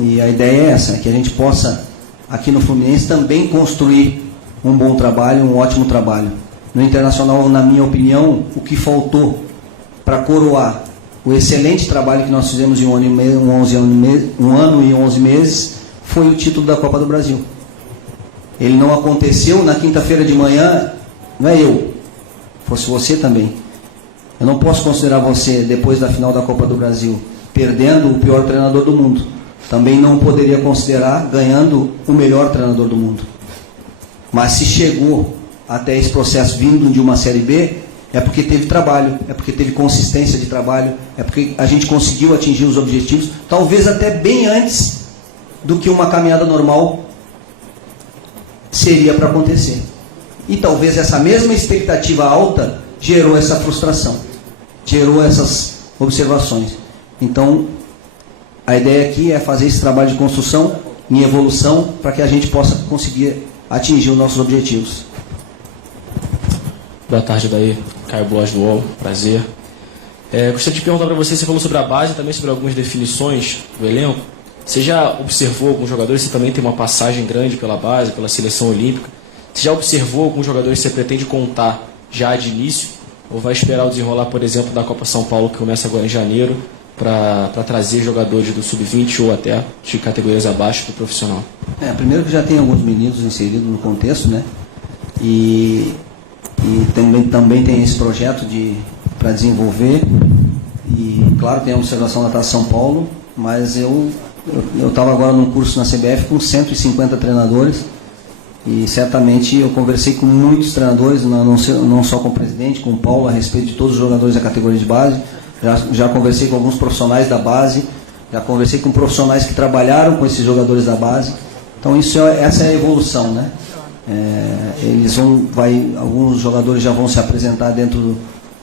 e a ideia é essa, que a gente possa, aqui no Fluminense, também construir um bom trabalho, um ótimo trabalho. No Internacional, na minha opinião, o que faltou para coroar o excelente trabalho que nós fizemos em 1 ano e 11 meses foi o título da Copa do Brasil. Ele não aconteceu na quinta-feira de manhã, não é eu, fosse você também. Eu não posso considerar você, depois da final da Copa do Brasil, perdendo o pior treinador do mundo. Também não poderia considerar ganhando o melhor treinador do mundo. Mas se chegou até esse processo vindo de uma Série B, é porque teve trabalho, é porque teve consistência de trabalho, é porque a gente conseguiu atingir os objetivos, talvez até bem antes do que uma caminhada normal seria para acontecer. E talvez essa mesma expectativa alta gerou essa frustração, gerou essas observações. Então, a ideia aqui é fazer esse trabalho de construção em evolução para que a gente possa conseguir atingir os nossos objetivos. Boa tarde, daí. Caio Blois do UOL, prazer. Gostaria de perguntar para você falou sobre a base, também sobre algumas definições do elenco. Você já observou alguns jogadores, você também tem uma passagem grande pela base, pela seleção olímpica. Você já observou alguns jogadores que você pretende contar já de início? Ou vai esperar o desenrolar, por exemplo, da Copa São Paulo, que começa agora em janeiro, para trazer jogadores do Sub-20 ou até de categorias abaixo do profissional? Primeiro que já tem alguns meninos inseridos no contexto, né? E também tem esse projeto para desenvolver. E, claro, tem a observação da Taça São Paulo, mas eu estava agora num curso na CBF com 150 treinadores e certamente eu conversei com muitos treinadores, não só com o presidente, com o Paulo, a respeito de todos os jogadores da categoria de base. Já conversei com alguns profissionais da base, já conversei com profissionais que trabalharam com esses jogadores da base. Então essa é a evolução, né? Alguns jogadores já vão se apresentar dentro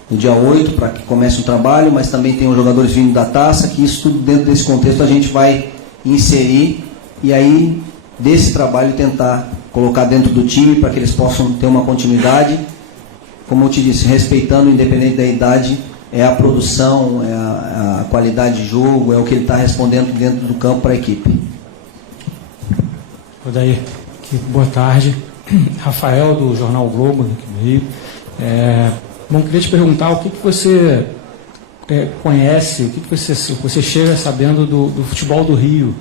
do dia 8 para que comece o trabalho, mas também tem os jogadores vindo da taça, que isso tudo dentro desse contexto a gente vai inserir e aí desse trabalho tentar colocar dentro do time para que eles possam ter uma continuidade, como eu te disse, respeitando, independente da idade, é a produção, é a qualidade de jogo, é o que ele está respondendo dentro do campo para a equipe. Daí, boa tarde. Rafael, do Jornal o Globo, aqui no Rio. Bom, queria te perguntar o que você conhece, o que você chega sabendo do futebol do Rio,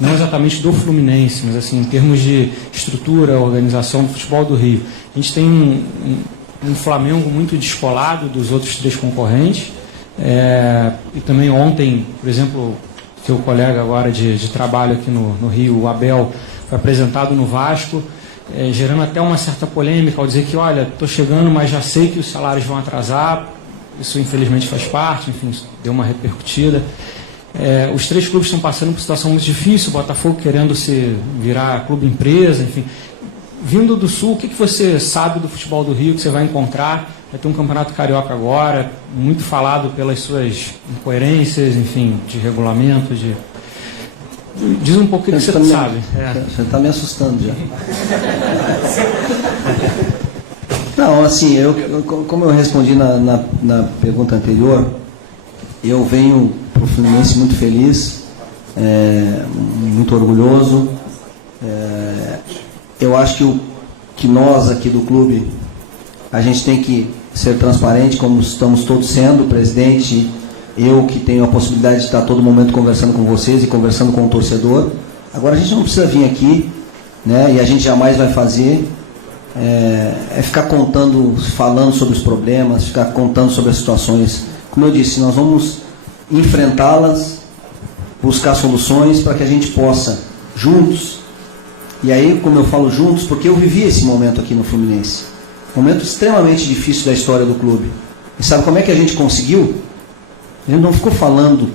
não exatamente do Fluminense, mas assim, em termos de estrutura, organização do futebol do Rio. A gente tem um Flamengo muito descolado dos outros 3 concorrentes, e também ontem, por exemplo, seu colega agora de trabalho aqui no Rio, o Abel, foi apresentado no Vasco, gerando até uma certa polêmica ao dizer que, olha, estou chegando, mas já sei que os salários vão atrasar. Isso infelizmente faz parte, enfim, deu uma repercutida. Os 3 clubes estão passando por situação muito difícil, o Botafogo querendo se virar clube empresa, enfim. Vindo do Sul, o que você sabe do futebol do Rio que você vai encontrar? Vai ter um campeonato carioca agora, muito falado pelas suas incoerências, enfim, de regulamento, Diz um pouco o que você sabe. Você está me assustando já. Não, assim, como eu respondi na pergunta anterior, eu venho para o Fluminense muito feliz, muito orgulhoso. Eu acho que nós aqui do clube, a gente tem que ser transparente, como estamos todos sendo, o presidente, eu que tenho a possibilidade de estar a todo momento conversando com vocês e conversando com o torcedor. Agora a gente não precisa vir aqui, né, e a gente jamais vai fazer, ficar falando sobre os problemas, ficar contando sobre as situações. Como eu disse, nós vamos enfrentá-las, buscar soluções para que a gente possa, juntos, e aí, como eu falo juntos, porque eu vivi esse momento aqui no Fluminense, um momento extremamente difícil da história do clube. E sabe como é que a gente conseguiu? A gente não ficou falando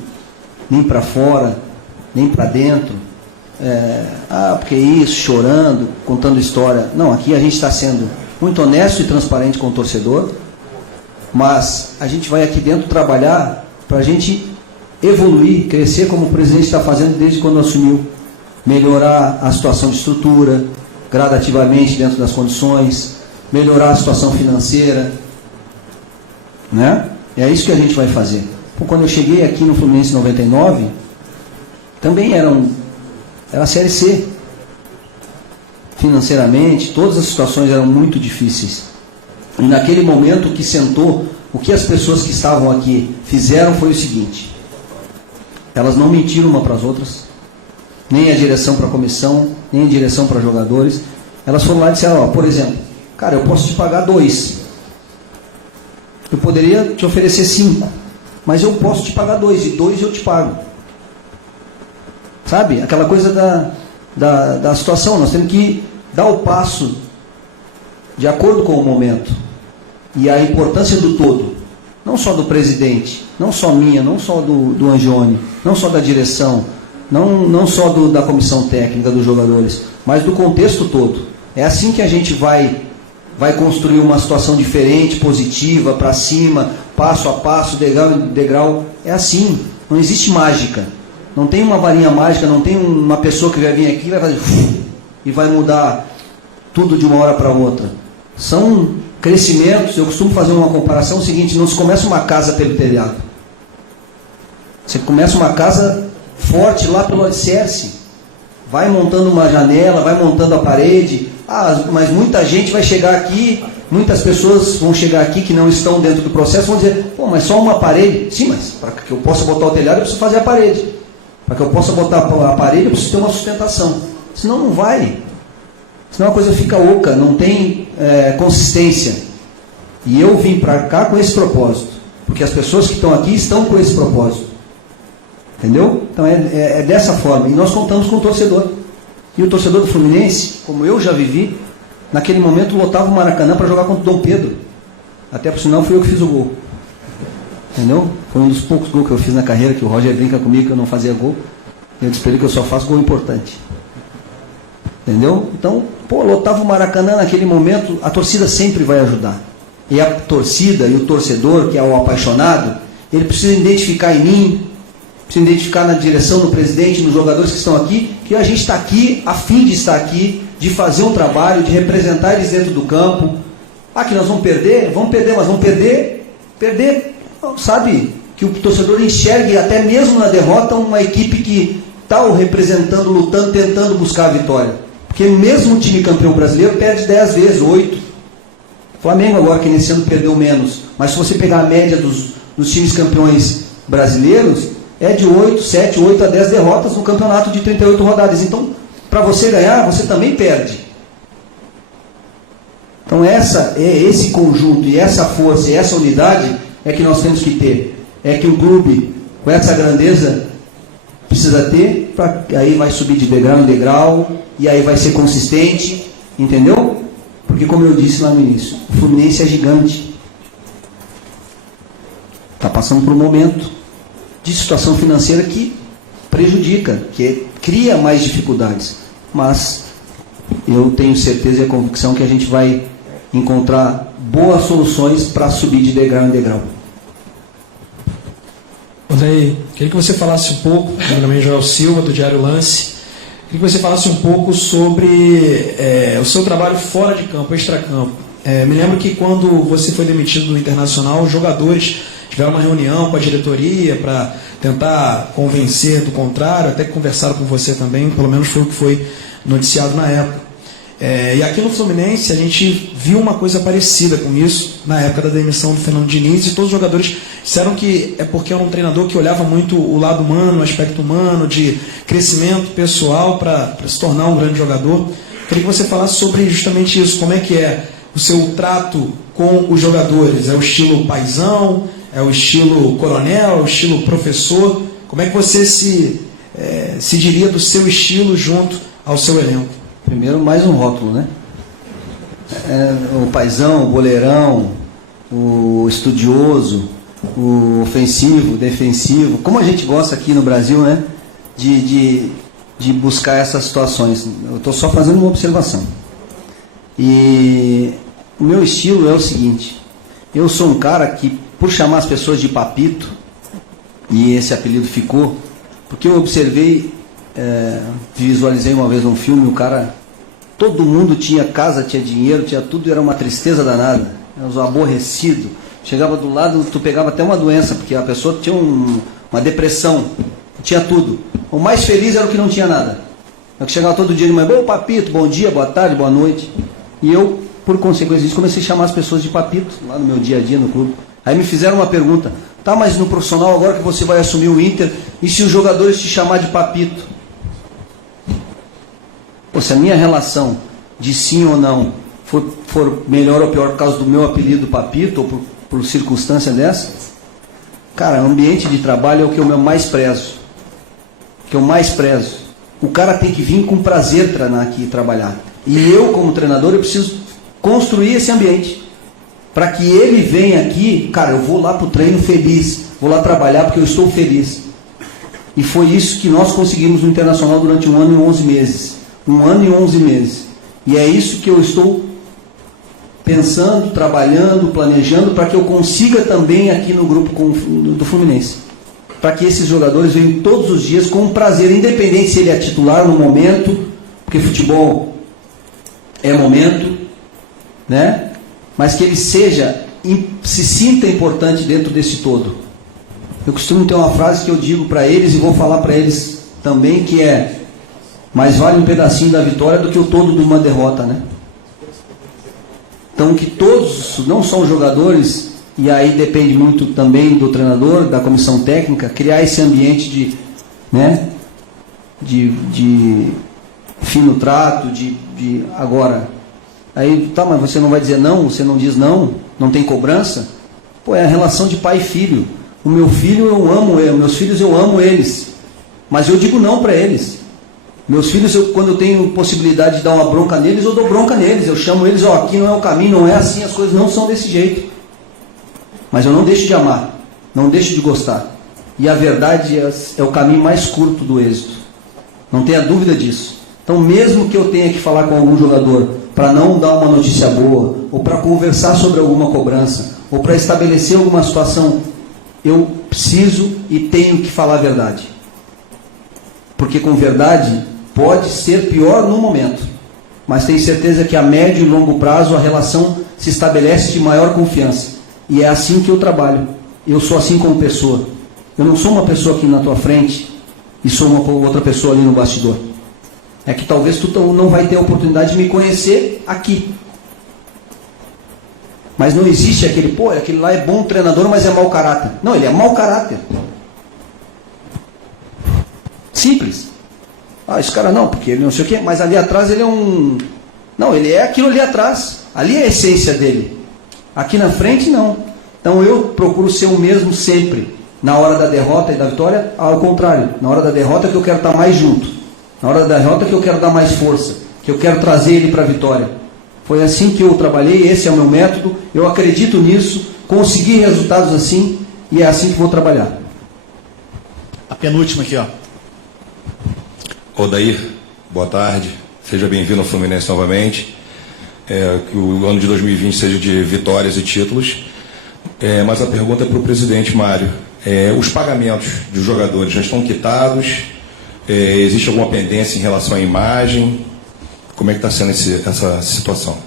nem para fora, nem para dentro, porque isso, chorando, contando história. Não, aqui a gente está sendo muito honesto e transparente com o torcedor, mas a gente vai aqui dentro trabalhar para a gente evoluir, crescer como o presidente está fazendo desde quando assumiu, melhorar a situação de estrutura, gradativamente dentro das condições, melhorar a situação financeira, né? É isso que a gente vai fazer. Quando eu cheguei aqui no Fluminense em 99, também era a Série C. Financeiramente, todas as situações eram muito difíceis. E naquele momento que sentou, o que as pessoas que estavam aqui fizeram foi o seguinte: elas não mentiram uma para as outras, nem a direção para a comissão, nem a direção para jogadores. Elas foram lá e disseram, por exemplo, cara, eu posso te pagar 2. Eu poderia te oferecer 5, mas eu posso te pagar 2, e 2 eu te pago. Sabe? Aquela coisa da situação. Nós temos que dar o passo de acordo com o momento e a importância do todo, não só do presidente, não só minha, não só do Angione, não só da direção, não só da comissão técnica dos jogadores, mas do contexto todo. É assim que a gente vai construir uma situação diferente, positiva, para cima, passo a passo, degrau em degrau. É assim, não existe mágica. Não tem uma varinha mágica, não tem uma pessoa que vai vir aqui e vai fazer e vai mudar tudo de uma hora para outra. São crescimentos. Eu costumo fazer uma comparação seguinte: não se começa uma casa pelo telhado. Você começa uma casa forte lá pelo alicerce. Vai montando uma janela, vai montando a parede. Mas muita gente vai chegar aqui, muitas pessoas vão chegar aqui que não estão dentro do processo, vão dizer, pô, mas só uma parede? Sim, mas para que eu possa botar o telhado, eu preciso fazer a parede. Para que eu possa botar a parede, eu preciso ter uma sustentação. Senão não vai. Senão a coisa fica oca, não tem consistência. E eu vim para cá com esse propósito. Porque as pessoas que estão aqui estão com esse propósito. Entendeu? Então é dessa forma. E nós contamos com o torcedor. E o torcedor do Fluminense, como eu já vivi, naquele momento lotava o Maracanã para jogar contra o Dom Pedro. Até por sinal fui eu que fiz o gol. Entendeu? Foi um dos poucos gols que eu fiz na carreira, que o Roger brinca comigo que eu não fazia gol. Eu disse para ele que eu só faço gol importante. Entendeu? Então, lotava o Maracanã naquele momento, a torcida sempre vai ajudar. E a torcida e o torcedor, que é o apaixonado, ele precisa identificar em mim, precisa identificar na direção, no presidente, nos jogadores que estão aqui, que a gente está aqui, a fim de estar aqui, de fazer um trabalho, de representar eles dentro do campo. Que nós vamos perder, mas vamos perder, sabe, que o torcedor enxergue até mesmo na derrota uma equipe que está o representando, lutando, tentando buscar a vitória. Porque mesmo o time campeão brasileiro perde 10 vezes, 8. Flamengo agora, que nesse ano perdeu menos. Mas se você pegar a média dos times campeões brasileiros, é de 7, 8 a 10 derrotas no campeonato de 38 rodadas. Então, para você ganhar, você também perde. Então, esse conjunto, e essa força, e essa unidade é que nós temos que ter. É que o clube, com essa grandeza, precisa ter, aí vai subir de degrau em degrau, e aí vai ser consistente, entendeu? Porque, como eu disse lá no início, o Fluminense é gigante. Está passando por um momento de situação financeira que prejudica, que cria mais dificuldades. Mas eu tenho certeza e a convicção que a gente vai encontrar boas soluções para subir de degrau em degrau. Daí, queria que você falasse um pouco, meu nome é Joel Silva, do Diário Lance, queria que você falasse um pouco sobre o seu trabalho fora de campo, extracampo. Me lembro que quando você foi demitido do Internacional, os jogadores tiveram uma reunião com a diretoria para tentar convencer do contrário, até que conversaram com você também, pelo menos foi o que foi noticiado na época. E aqui no Fluminense a gente viu uma coisa parecida com isso na época da demissão do Fernando Diniz, e todos os jogadores disseram que é porque era um treinador que olhava muito o lado humano, o aspecto humano, de crescimento pessoal para se tornar um grande jogador. Queria que você falasse sobre justamente isso, como é que é o seu trato com os jogadores, é o estilo paizão, é o estilo coronel, é o estilo professor, como é que você se diria do seu estilo junto ao seu elenco? Primeiro, mais um rótulo, né? O paizão, o boleirão, o estudioso, o ofensivo, o defensivo. Como a gente gosta aqui no Brasil, né? De buscar essas situações. Eu estou só fazendo uma observação. E o meu estilo é o seguinte: eu sou um cara que, por chamar as pessoas de papito, e esse apelido ficou, porque eu observei, visualizei uma vez um filme, o cara, todo mundo tinha casa, tinha dinheiro, tinha tudo, era uma tristeza danada, era um aborrecido. Chegava do lado, tu pegava até uma doença, porque a pessoa tinha uma depressão, tinha tudo. O mais feliz era o que não tinha nada. É que chegava todo dia de manhã, papito, bom dia, boa tarde, boa noite. E eu, por consequência disso, comecei a chamar as pessoas de papito, lá no meu dia a dia no clube. Aí me fizeram uma pergunta: tá, mas no profissional, agora que você vai assumir o Inter, e se os jogadores te chamar de papito? Pô, se a minha relação de sim ou não for melhor ou pior por causa do meu apelido papito, ou por circunstância dessa, cara, ambiente de trabalho é o que eu mais prezo. O cara tem que vir com prazer aqui trabalhar. E eu, como treinador, eu preciso construir esse ambiente. Para que ele venha aqui, cara, eu vou lá para o treino feliz, vou lá trabalhar porque eu estou feliz. E foi isso que nós conseguimos no Internacional durante 1 ano e 11 meses. 1 ano e 11 meses. E é isso que eu estou pensando, trabalhando, planejando, para que eu consiga também aqui no grupo do Fluminense. Para que esses jogadores venham todos os dias com prazer, independente se ele é titular no momento, porque futebol é momento, né? Mas que ele se sinta importante dentro desse todo. Eu costumo ter uma frase que eu digo para eles e vou falar para eles também, que é: mais vale um pedacinho da vitória do que o todo de uma derrota, né? Então que todos, não só os jogadores, e aí depende muito também do treinador, da comissão técnica, criar esse ambiente de fino trato, agora, aí tá, mas você não vai dizer não, você não diz não, não tem cobrança? Pô, é a relação de pai e filho. O meu filho eu amo, meus filhos eu amo eles, mas eu digo não para eles. Meus filhos, quando eu tenho possibilidade de dar uma bronca neles, eu dou bronca neles, eu chamo eles, aqui não é o caminho, não é assim, as coisas não são desse jeito. Mas eu não deixo de amar, não deixo de gostar. E a verdade é o caminho mais curto do êxito. Não tenha dúvida disso. Então, mesmo que eu tenha que falar com algum jogador para não dar uma notícia boa, ou para conversar sobre alguma cobrança, ou para estabelecer alguma situação, eu preciso e tenho que falar a verdade. Porque com verdade pode ser pior no momento, mas tenho certeza que a médio e longo prazo a relação se estabelece de maior confiança. E é assim que eu trabalho. Eu sou assim como pessoa. Eu não sou uma pessoa aqui na tua frente e sou uma outra pessoa ali no bastidor. É que talvez tu não vai ter a oportunidade de me conhecer aqui. Mas não existe aquele lá é bom treinador, mas é mau caráter. Não, ele é mau caráter. Simples. Esse cara não, porque ele não sei o quê, mas ali atrás ele é um... Não, ele é aquilo ali atrás. Ali é a essência dele. Aqui na frente, não. Então eu procuro ser o mesmo sempre. Na hora da derrota e da vitória, ao contrário. Na hora da derrota que eu quero estar mais junto. Na hora da derrota que eu quero dar mais força. Que eu quero trazer ele para a vitória. Foi assim que eu trabalhei, esse é o meu método. Eu acredito nisso, consegui resultados assim, e é assim que vou trabalhar. A penúltima aqui, ó. Odair, boa tarde. Seja bem-vindo ao Fluminense novamente. Que o ano de 2020 seja de vitórias e títulos. Mas a pergunta é para o presidente Mário. Os pagamentos dos jogadores já estão quitados? Existe alguma pendência em relação à imagem? Como é que está sendo essa situação?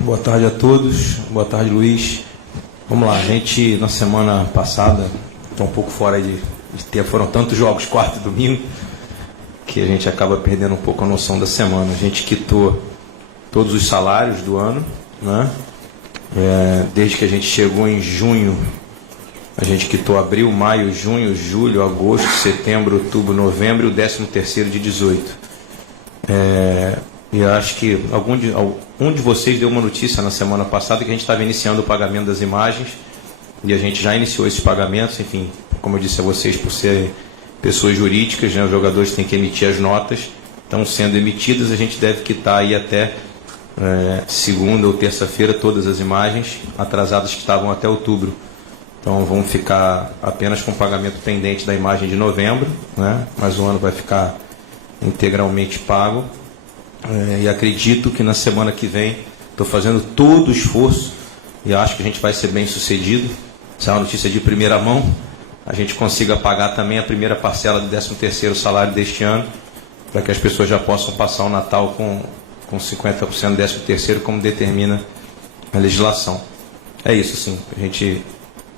Boa tarde a todos. Boa tarde, Luiz. Vamos lá, a gente na semana passada, estou um pouco fora de ter, foram tantos jogos, quarta e domingo, que a gente acaba perdendo um pouco a noção da semana. A gente quitou todos os salários do ano, né? Desde que a gente chegou em junho, a gente quitou abril, maio, junho, julho, agosto, setembro, outubro, novembro e o 13º de 18. E eu acho que um de vocês deu uma notícia na semana passada que a gente estava iniciando o pagamento das imagens e a gente já iniciou esses pagamentos. Enfim, como eu disse a vocês, por serem pessoas jurídicas, né, os jogadores têm que emitir as notas, estão sendo emitidas, a gente deve quitar aí até segunda ou terça-feira todas as imagens atrasadas que estavam até outubro. Então vamos ficar apenas com o pagamento pendente da imagem de novembro, né, mas o ano vai ficar integralmente pago. E acredito que na semana que vem estou fazendo todo o esforço e acho que a gente vai ser bem sucedido. Essa é uma notícia de primeira mão. A gente consiga pagar também a primeira parcela do 13º salário deste ano, para que as pessoas já possam passar o Natal com 50% do 13º, como determina a legislação. É isso, sim. A gente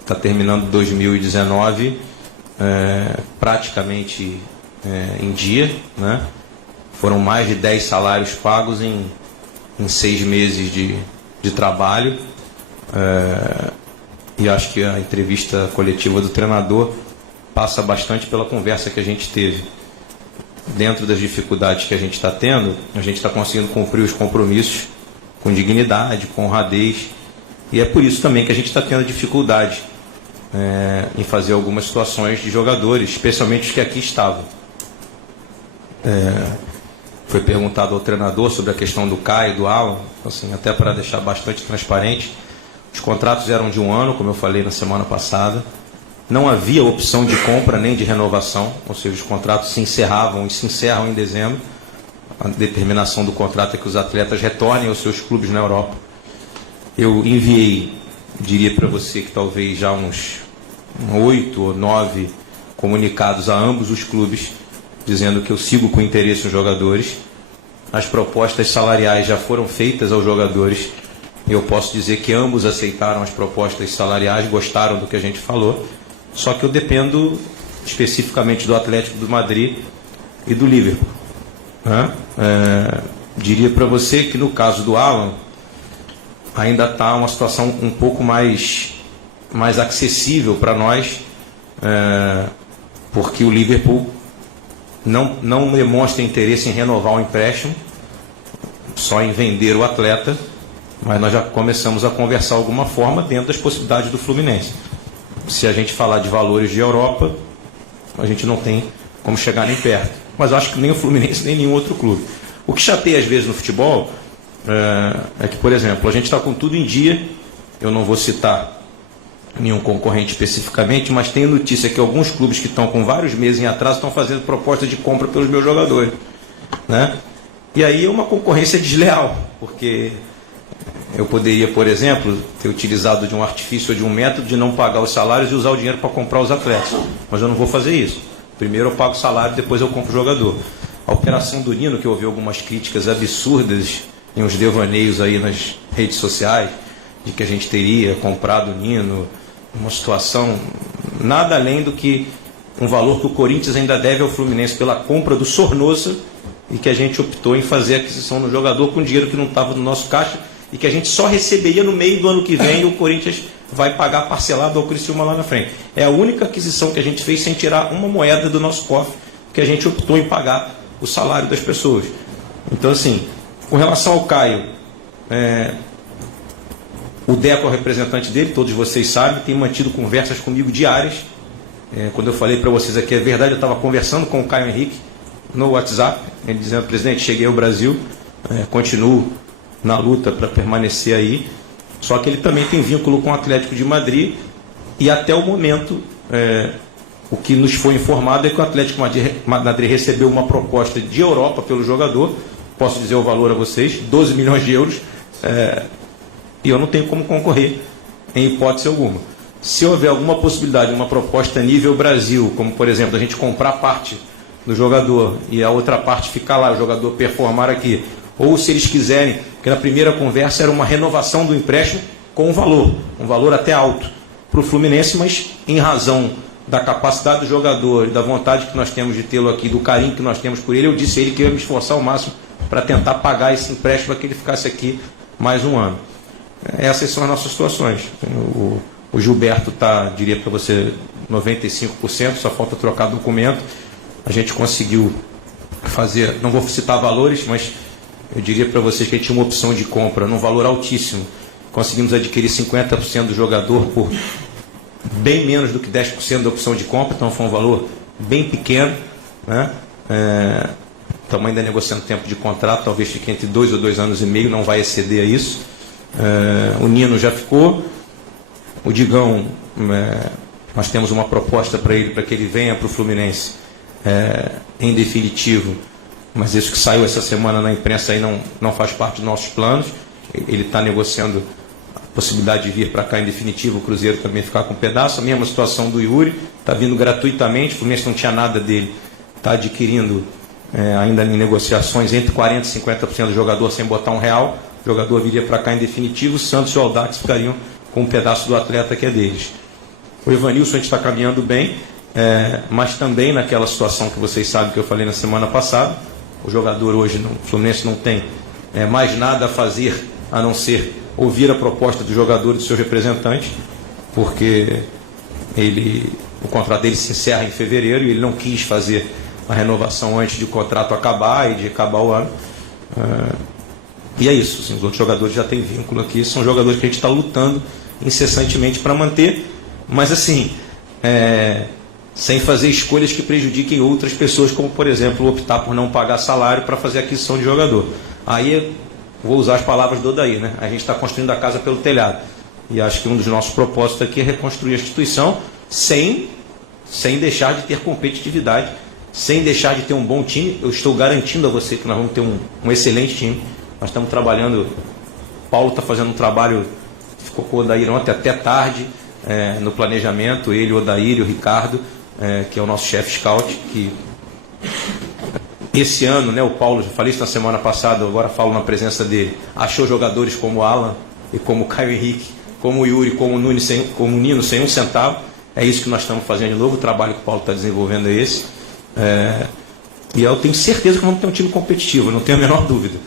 está terminando 2019 praticamente em dia, né? Foram mais de 10 salários pagos em 6 meses de trabalho. E acho que a entrevista coletiva do treinador passa bastante pela conversa que a gente teve. Dentro das dificuldades que a gente está tendo, a gente está conseguindo cumprir os compromissos com dignidade, com honradez. E é por isso também que a gente está tendo dificuldade em fazer algumas situações de jogadores, especialmente os que aqui estavam. Foi perguntado ao treinador sobre a questão do Caio e do Alan, assim, até para deixar bastante transparente. Os contratos eram de 1 ano, como eu falei na semana passada. Não havia opção de compra nem de renovação, ou seja, os contratos se encerravam e se encerram em dezembro. A determinação do contrato é que os atletas retornem aos seus clubes na Europa. Eu enviei, diria para você que talvez já uns 8 ou 9 comunicados a ambos os clubes, dizendo que eu sigo com interesse os jogadores. As propostas salariais já foram feitas aos jogadores. Eu posso dizer que ambos aceitaram as propostas salariais, gostaram do que a gente falou. Só que eu dependo especificamente do Atlético de Madrid e do Liverpool. Diria para você que no caso do Alan, ainda está uma situação um pouco mais acessível para nós, porque o Liverpool não demonstra interesse em renovar o empréstimo, só em vender o atleta, mas nós já começamos a conversar de alguma forma dentro das possibilidades do Fluminense. Se a gente falar de valores de Europa, a gente não tem como chegar nem perto. Mas eu acho que nem o Fluminense, nem nenhum outro clube. O que chateia às vezes no futebol é que, por exemplo, a gente está com tudo em dia, eu não vou citar nenhum concorrente especificamente, mas tem notícia que alguns clubes que estão com vários meses em atraso estão fazendo proposta de compra pelos meus jogadores, né? E aí é uma concorrência desleal, porque eu poderia, por exemplo, ter utilizado de um artifício ou de um método de não pagar os salários e usar o dinheiro para comprar os atletas, mas eu não vou fazer isso. Primeiro eu pago o salário, depois eu compro o jogador. A operação do Nino, que eu ouvi algumas críticas absurdas em uns devaneios aí nas redes sociais, de que a gente teria comprado o Nino, uma situação nada além do que um valor que o Corinthians ainda deve ao Fluminense pela compra do Sornosa, e que a gente optou em fazer a aquisição no jogador com dinheiro que não estava no nosso caixa e que a gente só receberia no meio do ano que vem, e o Corinthians vai pagar parcelado ao Criciúma lá na frente. É a única aquisição que a gente fez sem tirar uma moeda do nosso cofre, porque a gente optou em pagar o salário das pessoas. Então, assim, com relação ao Caio, o Deco é o representante dele, todos vocês sabem, tem mantido conversas comigo diárias. Quando eu falei para vocês aqui, é verdade, eu estava conversando com o Caio Henrique no WhatsApp, ele dizendo: presidente, cheguei ao Brasil, continuo na luta para permanecer aí, só que ele também tem vínculo com o Atlético de Madrid, e até o momento o que nos foi informado é que o Atlético de Madrid recebeu uma proposta de Europa pelo jogador, posso dizer o valor a vocês, 12 milhões de euros, e eu não tenho como concorrer em hipótese alguma. Se houver alguma possibilidade de uma proposta a nível Brasil, como por exemplo a gente comprar parte do jogador e a outra parte ficar lá, o jogador performar aqui, ou se eles quiserem, porque na primeira conversa era uma renovação do empréstimo com um valor até alto para o Fluminense, mas em razão da capacidade do jogador e da vontade que nós temos de tê-lo aqui, do carinho que nós temos por ele, eu disse a ele que eu ia me esforçar ao máximo para tentar pagar esse empréstimo para que ele ficasse aqui mais um ano. Essas são as nossas situações. O Gilberto está, diria para você, 95%, só falta trocar documento. A gente conseguiu fazer, não vou citar valores, mas eu diria para vocês que a gente tinha uma opção de compra num valor altíssimo. Conseguimos adquirir 50% do jogador por bem menos do que 10% da opção de compra, então foi um valor bem pequeno, né? Estamos ainda negociando tempo de contrato, talvez fique entre 2 ou 2 anos e meio, não vai exceder a isso. O Nino já ficou, o Digão, nós temos uma proposta para ele, para que ele venha para o Fluminense em definitivo, mas isso que saiu essa semana na imprensa aí não faz parte dos nossos planos. Ele está negociando a possibilidade de vir para cá em definitivo, o Cruzeiro também ficar com um pedaço. A mesma situação do Yuri, está vindo gratuitamente, o Fluminense não tinha nada dele, está adquirindo ainda em negociações entre 40% e 50% do jogador sem botar R$1, o jogador viria para cá em definitivo, o Santos e o Audax ficariam com um pedaço do atleta que é deles. O Evanilson a gente está caminhando bem, mas também naquela situação que vocês sabem que eu falei na semana passada, o jogador hoje, o Fluminense não tem mais nada a fazer a não ser ouvir a proposta do jogador e do seu representante, porque o contrato dele se encerra em fevereiro e ele não quis fazer a renovação antes de o contrato acabar e de acabar o ano. E é isso, assim, os outros jogadores já têm vínculo aqui, são jogadores que a gente está lutando incessantemente para manter, mas assim, sem fazer escolhas que prejudiquem outras pessoas, como, por exemplo, optar por não pagar salário para fazer aquisição de jogador. Aí, vou usar as palavras do Odair, né? A gente está construindo a casa pelo telhado. E acho que um dos nossos propósitos aqui é reconstruir a instituição sem deixar de ter competitividade, sem deixar de ter um bom time. Eu estou garantindo a você que nós vamos ter um excelente time. Nós estamos trabalhando, o Paulo está fazendo um trabalho, ficou com o Odair ontem até tarde, no planejamento, ele, o Odair e o Ricardo, que é o nosso chefe scout, que esse ano, né, o Paulo, já falei isso na semana passada, agora falo na presença dele, achou jogadores como o Alan e como o Caio Henrique, como o Yuri, como o Nino, sem um centavo. É isso que nós estamos fazendo de novo, o trabalho que o Paulo está desenvolvendo é esse. E eu tenho certeza que vamos ter um time competitivo, não tenho a menor dúvida.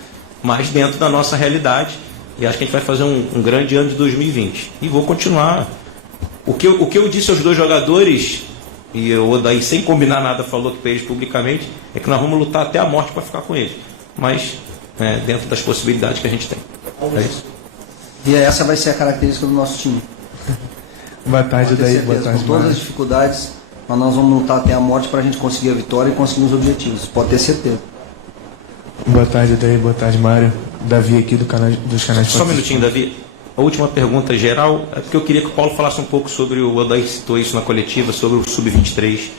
Mas dentro da nossa realidade, e acho que a gente vai fazer um grande ano de 2020. E vou continuar. O que eu disse aos dois jogadores, e o Odair, sem combinar nada, falou aqui para eles publicamente, é que nós vamos lutar até a morte para ficar com eles. Mas dentro das possibilidades que a gente tem. É isso. E essa vai ser a característica do nosso time. Boa tarde, Odair. Boa tarde, com todas as dificuldades, mas nós vamos lutar até a morte para a gente conseguir a vitória e conseguir os objetivos. Pode ter certeza. Boa tarde, Odair. Boa tarde, Mário. Davi aqui dos canais. Só um minutinho, Davi. A última pergunta geral é porque eu queria que o Paulo falasse um pouco sobre, o Odair citou isso na coletiva, sobre o Sub-23,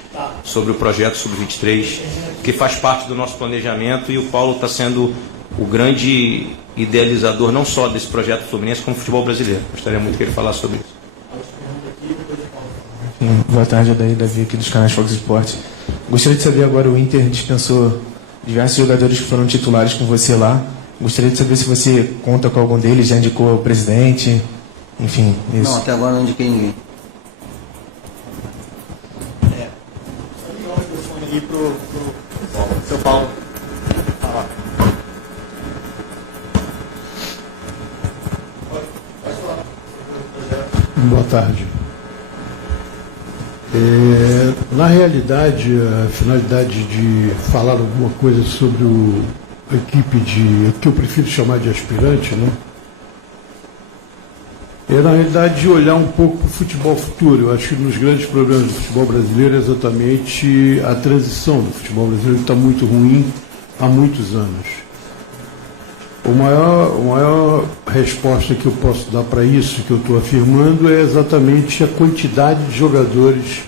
sobre o projeto Sub-23, que faz parte do nosso planejamento, e o Paulo está sendo o grande idealizador não só desse projeto Fluminense, como futebol brasileiro. Gostaria muito que ele falasse sobre isso. Boa tarde, Odair. Davi aqui dos canais Fox Sports. Gostaria de saber agora, o Inter dispensou diversos jogadores que foram titulares com você lá. Gostaria de saber se você conta com algum deles, já indicou o presidente, enfim, isso. Não, até agora não indiquei ninguém. E pro seu Paulo falar. Boa tarde. Na realidade, a finalidade de falar alguma coisa sobre a equipe que eu prefiro chamar de aspirante, né? É, na realidade, de olhar um pouco para o futebol futuro. Eu acho que um dos grandes problemas do futebol brasileiro é exatamente a transição do futebol brasileiro, que está muito ruim há muitos anos. A maior resposta que eu posso dar para isso, que eu estou afirmando, é exatamente a quantidade de jogadores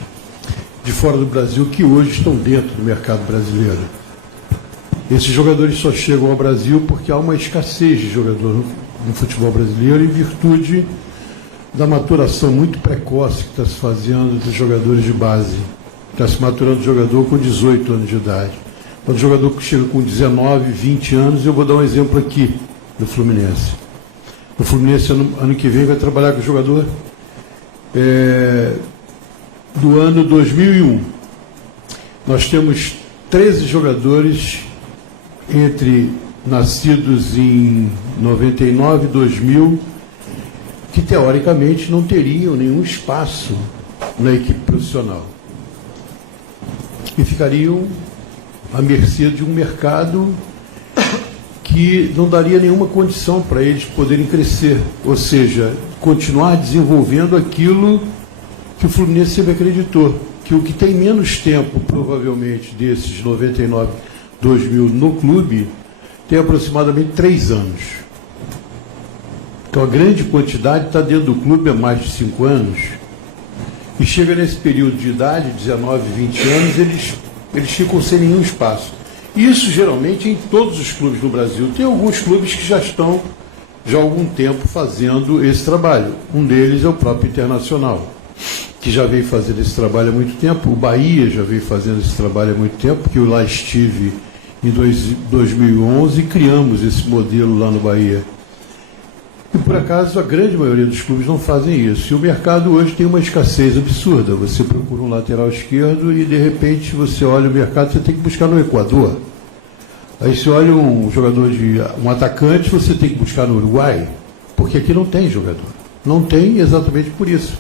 de fora do Brasil que hoje estão dentro do mercado brasileiro. Esses jogadores só chegam ao Brasil porque há uma escassez de jogador no futebol brasileiro em virtude da maturação muito precoce que está se fazendo dos jogadores de base. Está se maturando jogador com 18 anos de idade. Quando o jogador que chega com 19, 20 anos, eu vou dar um exemplo aqui no Fluminense. O Fluminense, ano que vem, vai trabalhar com o jogador do ano 2001. Nós temos 13 jogadores nascidos em 99 e 2000, que teoricamente não teriam nenhum espaço na equipe profissional. E ficariam à mercê de um mercado que não daria nenhuma condição para eles poderem crescer, ou seja, continuar desenvolvendo aquilo que o Fluminense sempre acreditou, que o que tem menos tempo, provavelmente, desses 99, 2000 no clube, tem aproximadamente 3 anos. Então a grande quantidade está dentro do clube há mais de 5 anos, e chega nesse período de idade, 19, 20 anos, eles ficam sem nenhum espaço. Isso geralmente em todos os clubes no Brasil. Tem alguns clubes que já estão há algum tempo fazendo esse trabalho. Um deles é o próprio Internacional, que já veio fazendo esse trabalho há muito tempo. O Bahia já veio fazendo esse trabalho há muito tempo, que eu lá estive em 2011 e criamos esse modelo lá no Bahia. E por acaso a grande maioria dos clubes não fazem isso. E o mercado hoje tem uma escassez absurda. Você procura um lateral esquerdo e de repente você olha o mercado, você tem que buscar no Equador. Aí você olha um atacante, você tem que buscar no Uruguai, porque aqui não tem jogador. Não tem exatamente por isso,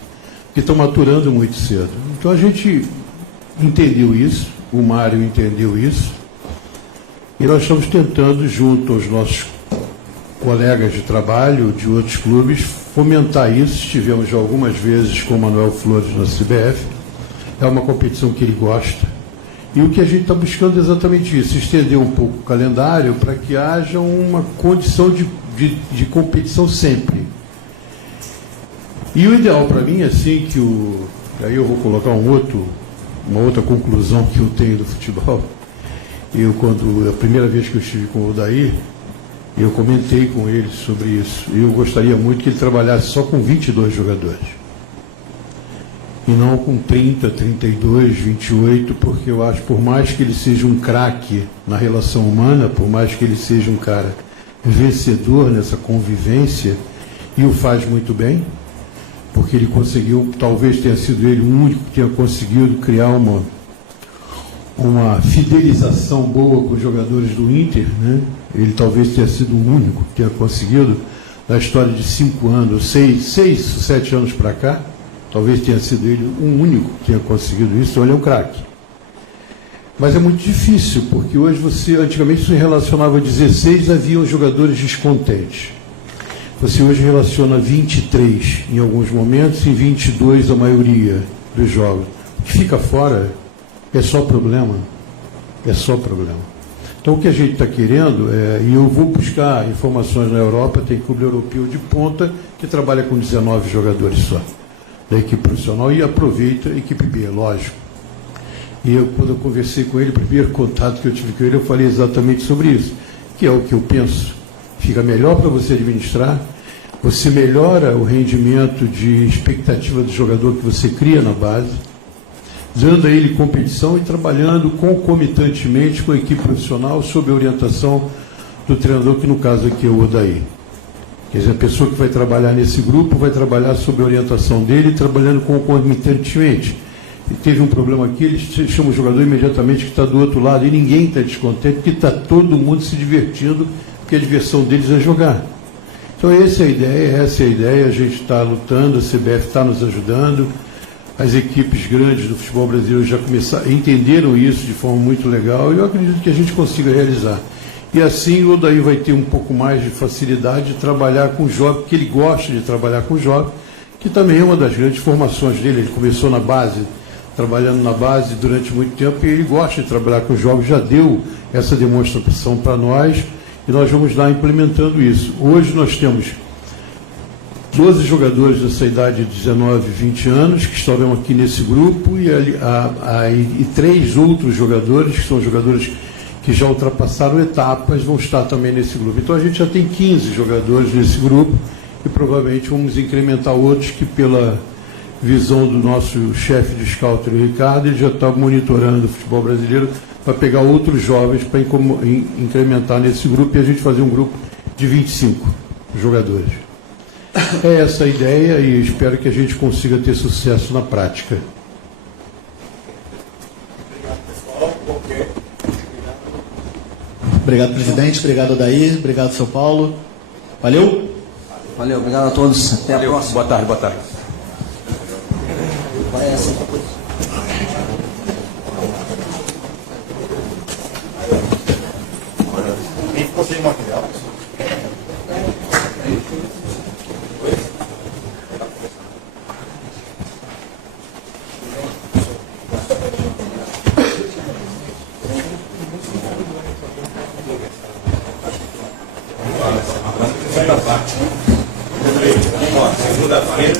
porque estão maturando muito cedo. Então a gente entendeu isso, o Mário entendeu isso, e nós estamos tentando, junto aos nossos colegas de trabalho de outros clubes, fomentar isso. Estivemos já algumas vezes com o Manuel Flores na CBF, é uma competição que ele gosta. E o que a gente está buscando é exatamente isso, estender um pouco o calendário para que haja uma condição de competição sempre. E o ideal para mim, assim, aí eu vou colocar uma outra conclusão que eu tenho do futebol. A primeira vez que eu estive com o Odair, eu comentei com ele sobre isso. Eu gostaria muito que ele trabalhasse só com 22 jogadores. E não com 30, 32, 28, porque eu acho, por mais que ele seja um craque na relação humana, por mais que ele seja um cara vencedor nessa convivência, e o faz muito bem, porque ele conseguiu, talvez tenha sido ele o único que tenha conseguido criar uma fidelização boa com os jogadores do Inter, né? Ele talvez tenha sido o único que tenha conseguido, na história de 5 anos, 7 anos para cá, talvez tenha sido ele o único que tenha conseguido isso. Então ele é um craque. Mas é muito difícil, porque hoje antigamente se relacionava 16, haviam jogadores descontentes. Você hoje relaciona 23 em alguns momentos e 22 a maioria dos jogos. O que fica fora é só problema. É só problema. Então o que a gente está querendo e eu vou buscar informações na Europa, tem clube europeu de ponta que trabalha com 19 jogadores só, da equipe profissional, e aproveita a equipe B, lógico. E quando eu conversei com ele, o primeiro contato que eu tive com ele, eu falei exatamente sobre isso, que é o que eu penso. Fica melhor para você administrar, você melhora o rendimento de expectativa do jogador que você cria na base, dando a ele competição e trabalhando concomitantemente com a equipe profissional sob a orientação do treinador, que no caso aqui é o Odair. Quer dizer, a pessoa que vai trabalhar nesse grupo vai trabalhar sob a orientação dele, trabalhando concomitantemente. E teve um problema aqui, ele chama o jogador imediatamente que está do outro lado, e ninguém está descontente, porque está todo mundo se divertindo, porque a diversão deles é jogar. Então essa é a ideia, a gente está lutando, a CBF está nos ajudando, as equipes grandes do futebol brasileiro já entenderam isso de forma muito legal, e eu acredito que a gente consiga realizar. E assim o Odair vai ter um pouco mais de facilidade de trabalhar com o jovem, porque ele gosta de trabalhar com o jovem, que também é uma das grandes formações dele. Ele começou na base, trabalhando na base durante muito tempo, e ele gosta de trabalhar com os jovens, já deu essa demonstração para nós, e nós vamos lá implementando isso. Hoje nós temos 12 jogadores dessa idade de 19, 20 anos, que estarão aqui nesse grupo, e 3 outros jogadores, que são jogadores que já ultrapassaram etapas, vão estar também nesse grupo. Então a gente já tem 15 jogadores nesse grupo, e provavelmente vamos incrementar outros, que pela visão do nosso chefe de scout, o Ricardo, ele já está monitorando o futebol brasileiro para pegar outros jovens para incrementar nesse grupo, e a gente fazer um grupo de 25 jogadores. É essa a ideia, e espero que a gente consiga ter sucesso na prática. Obrigado, presidente. Obrigado, Odair. Obrigado, São Paulo. Valeu? Valeu, obrigado a todos. Até a próxima. Boa tarde, boa tarde. Vai essa. Quem ficou sem material? Segunda-feira.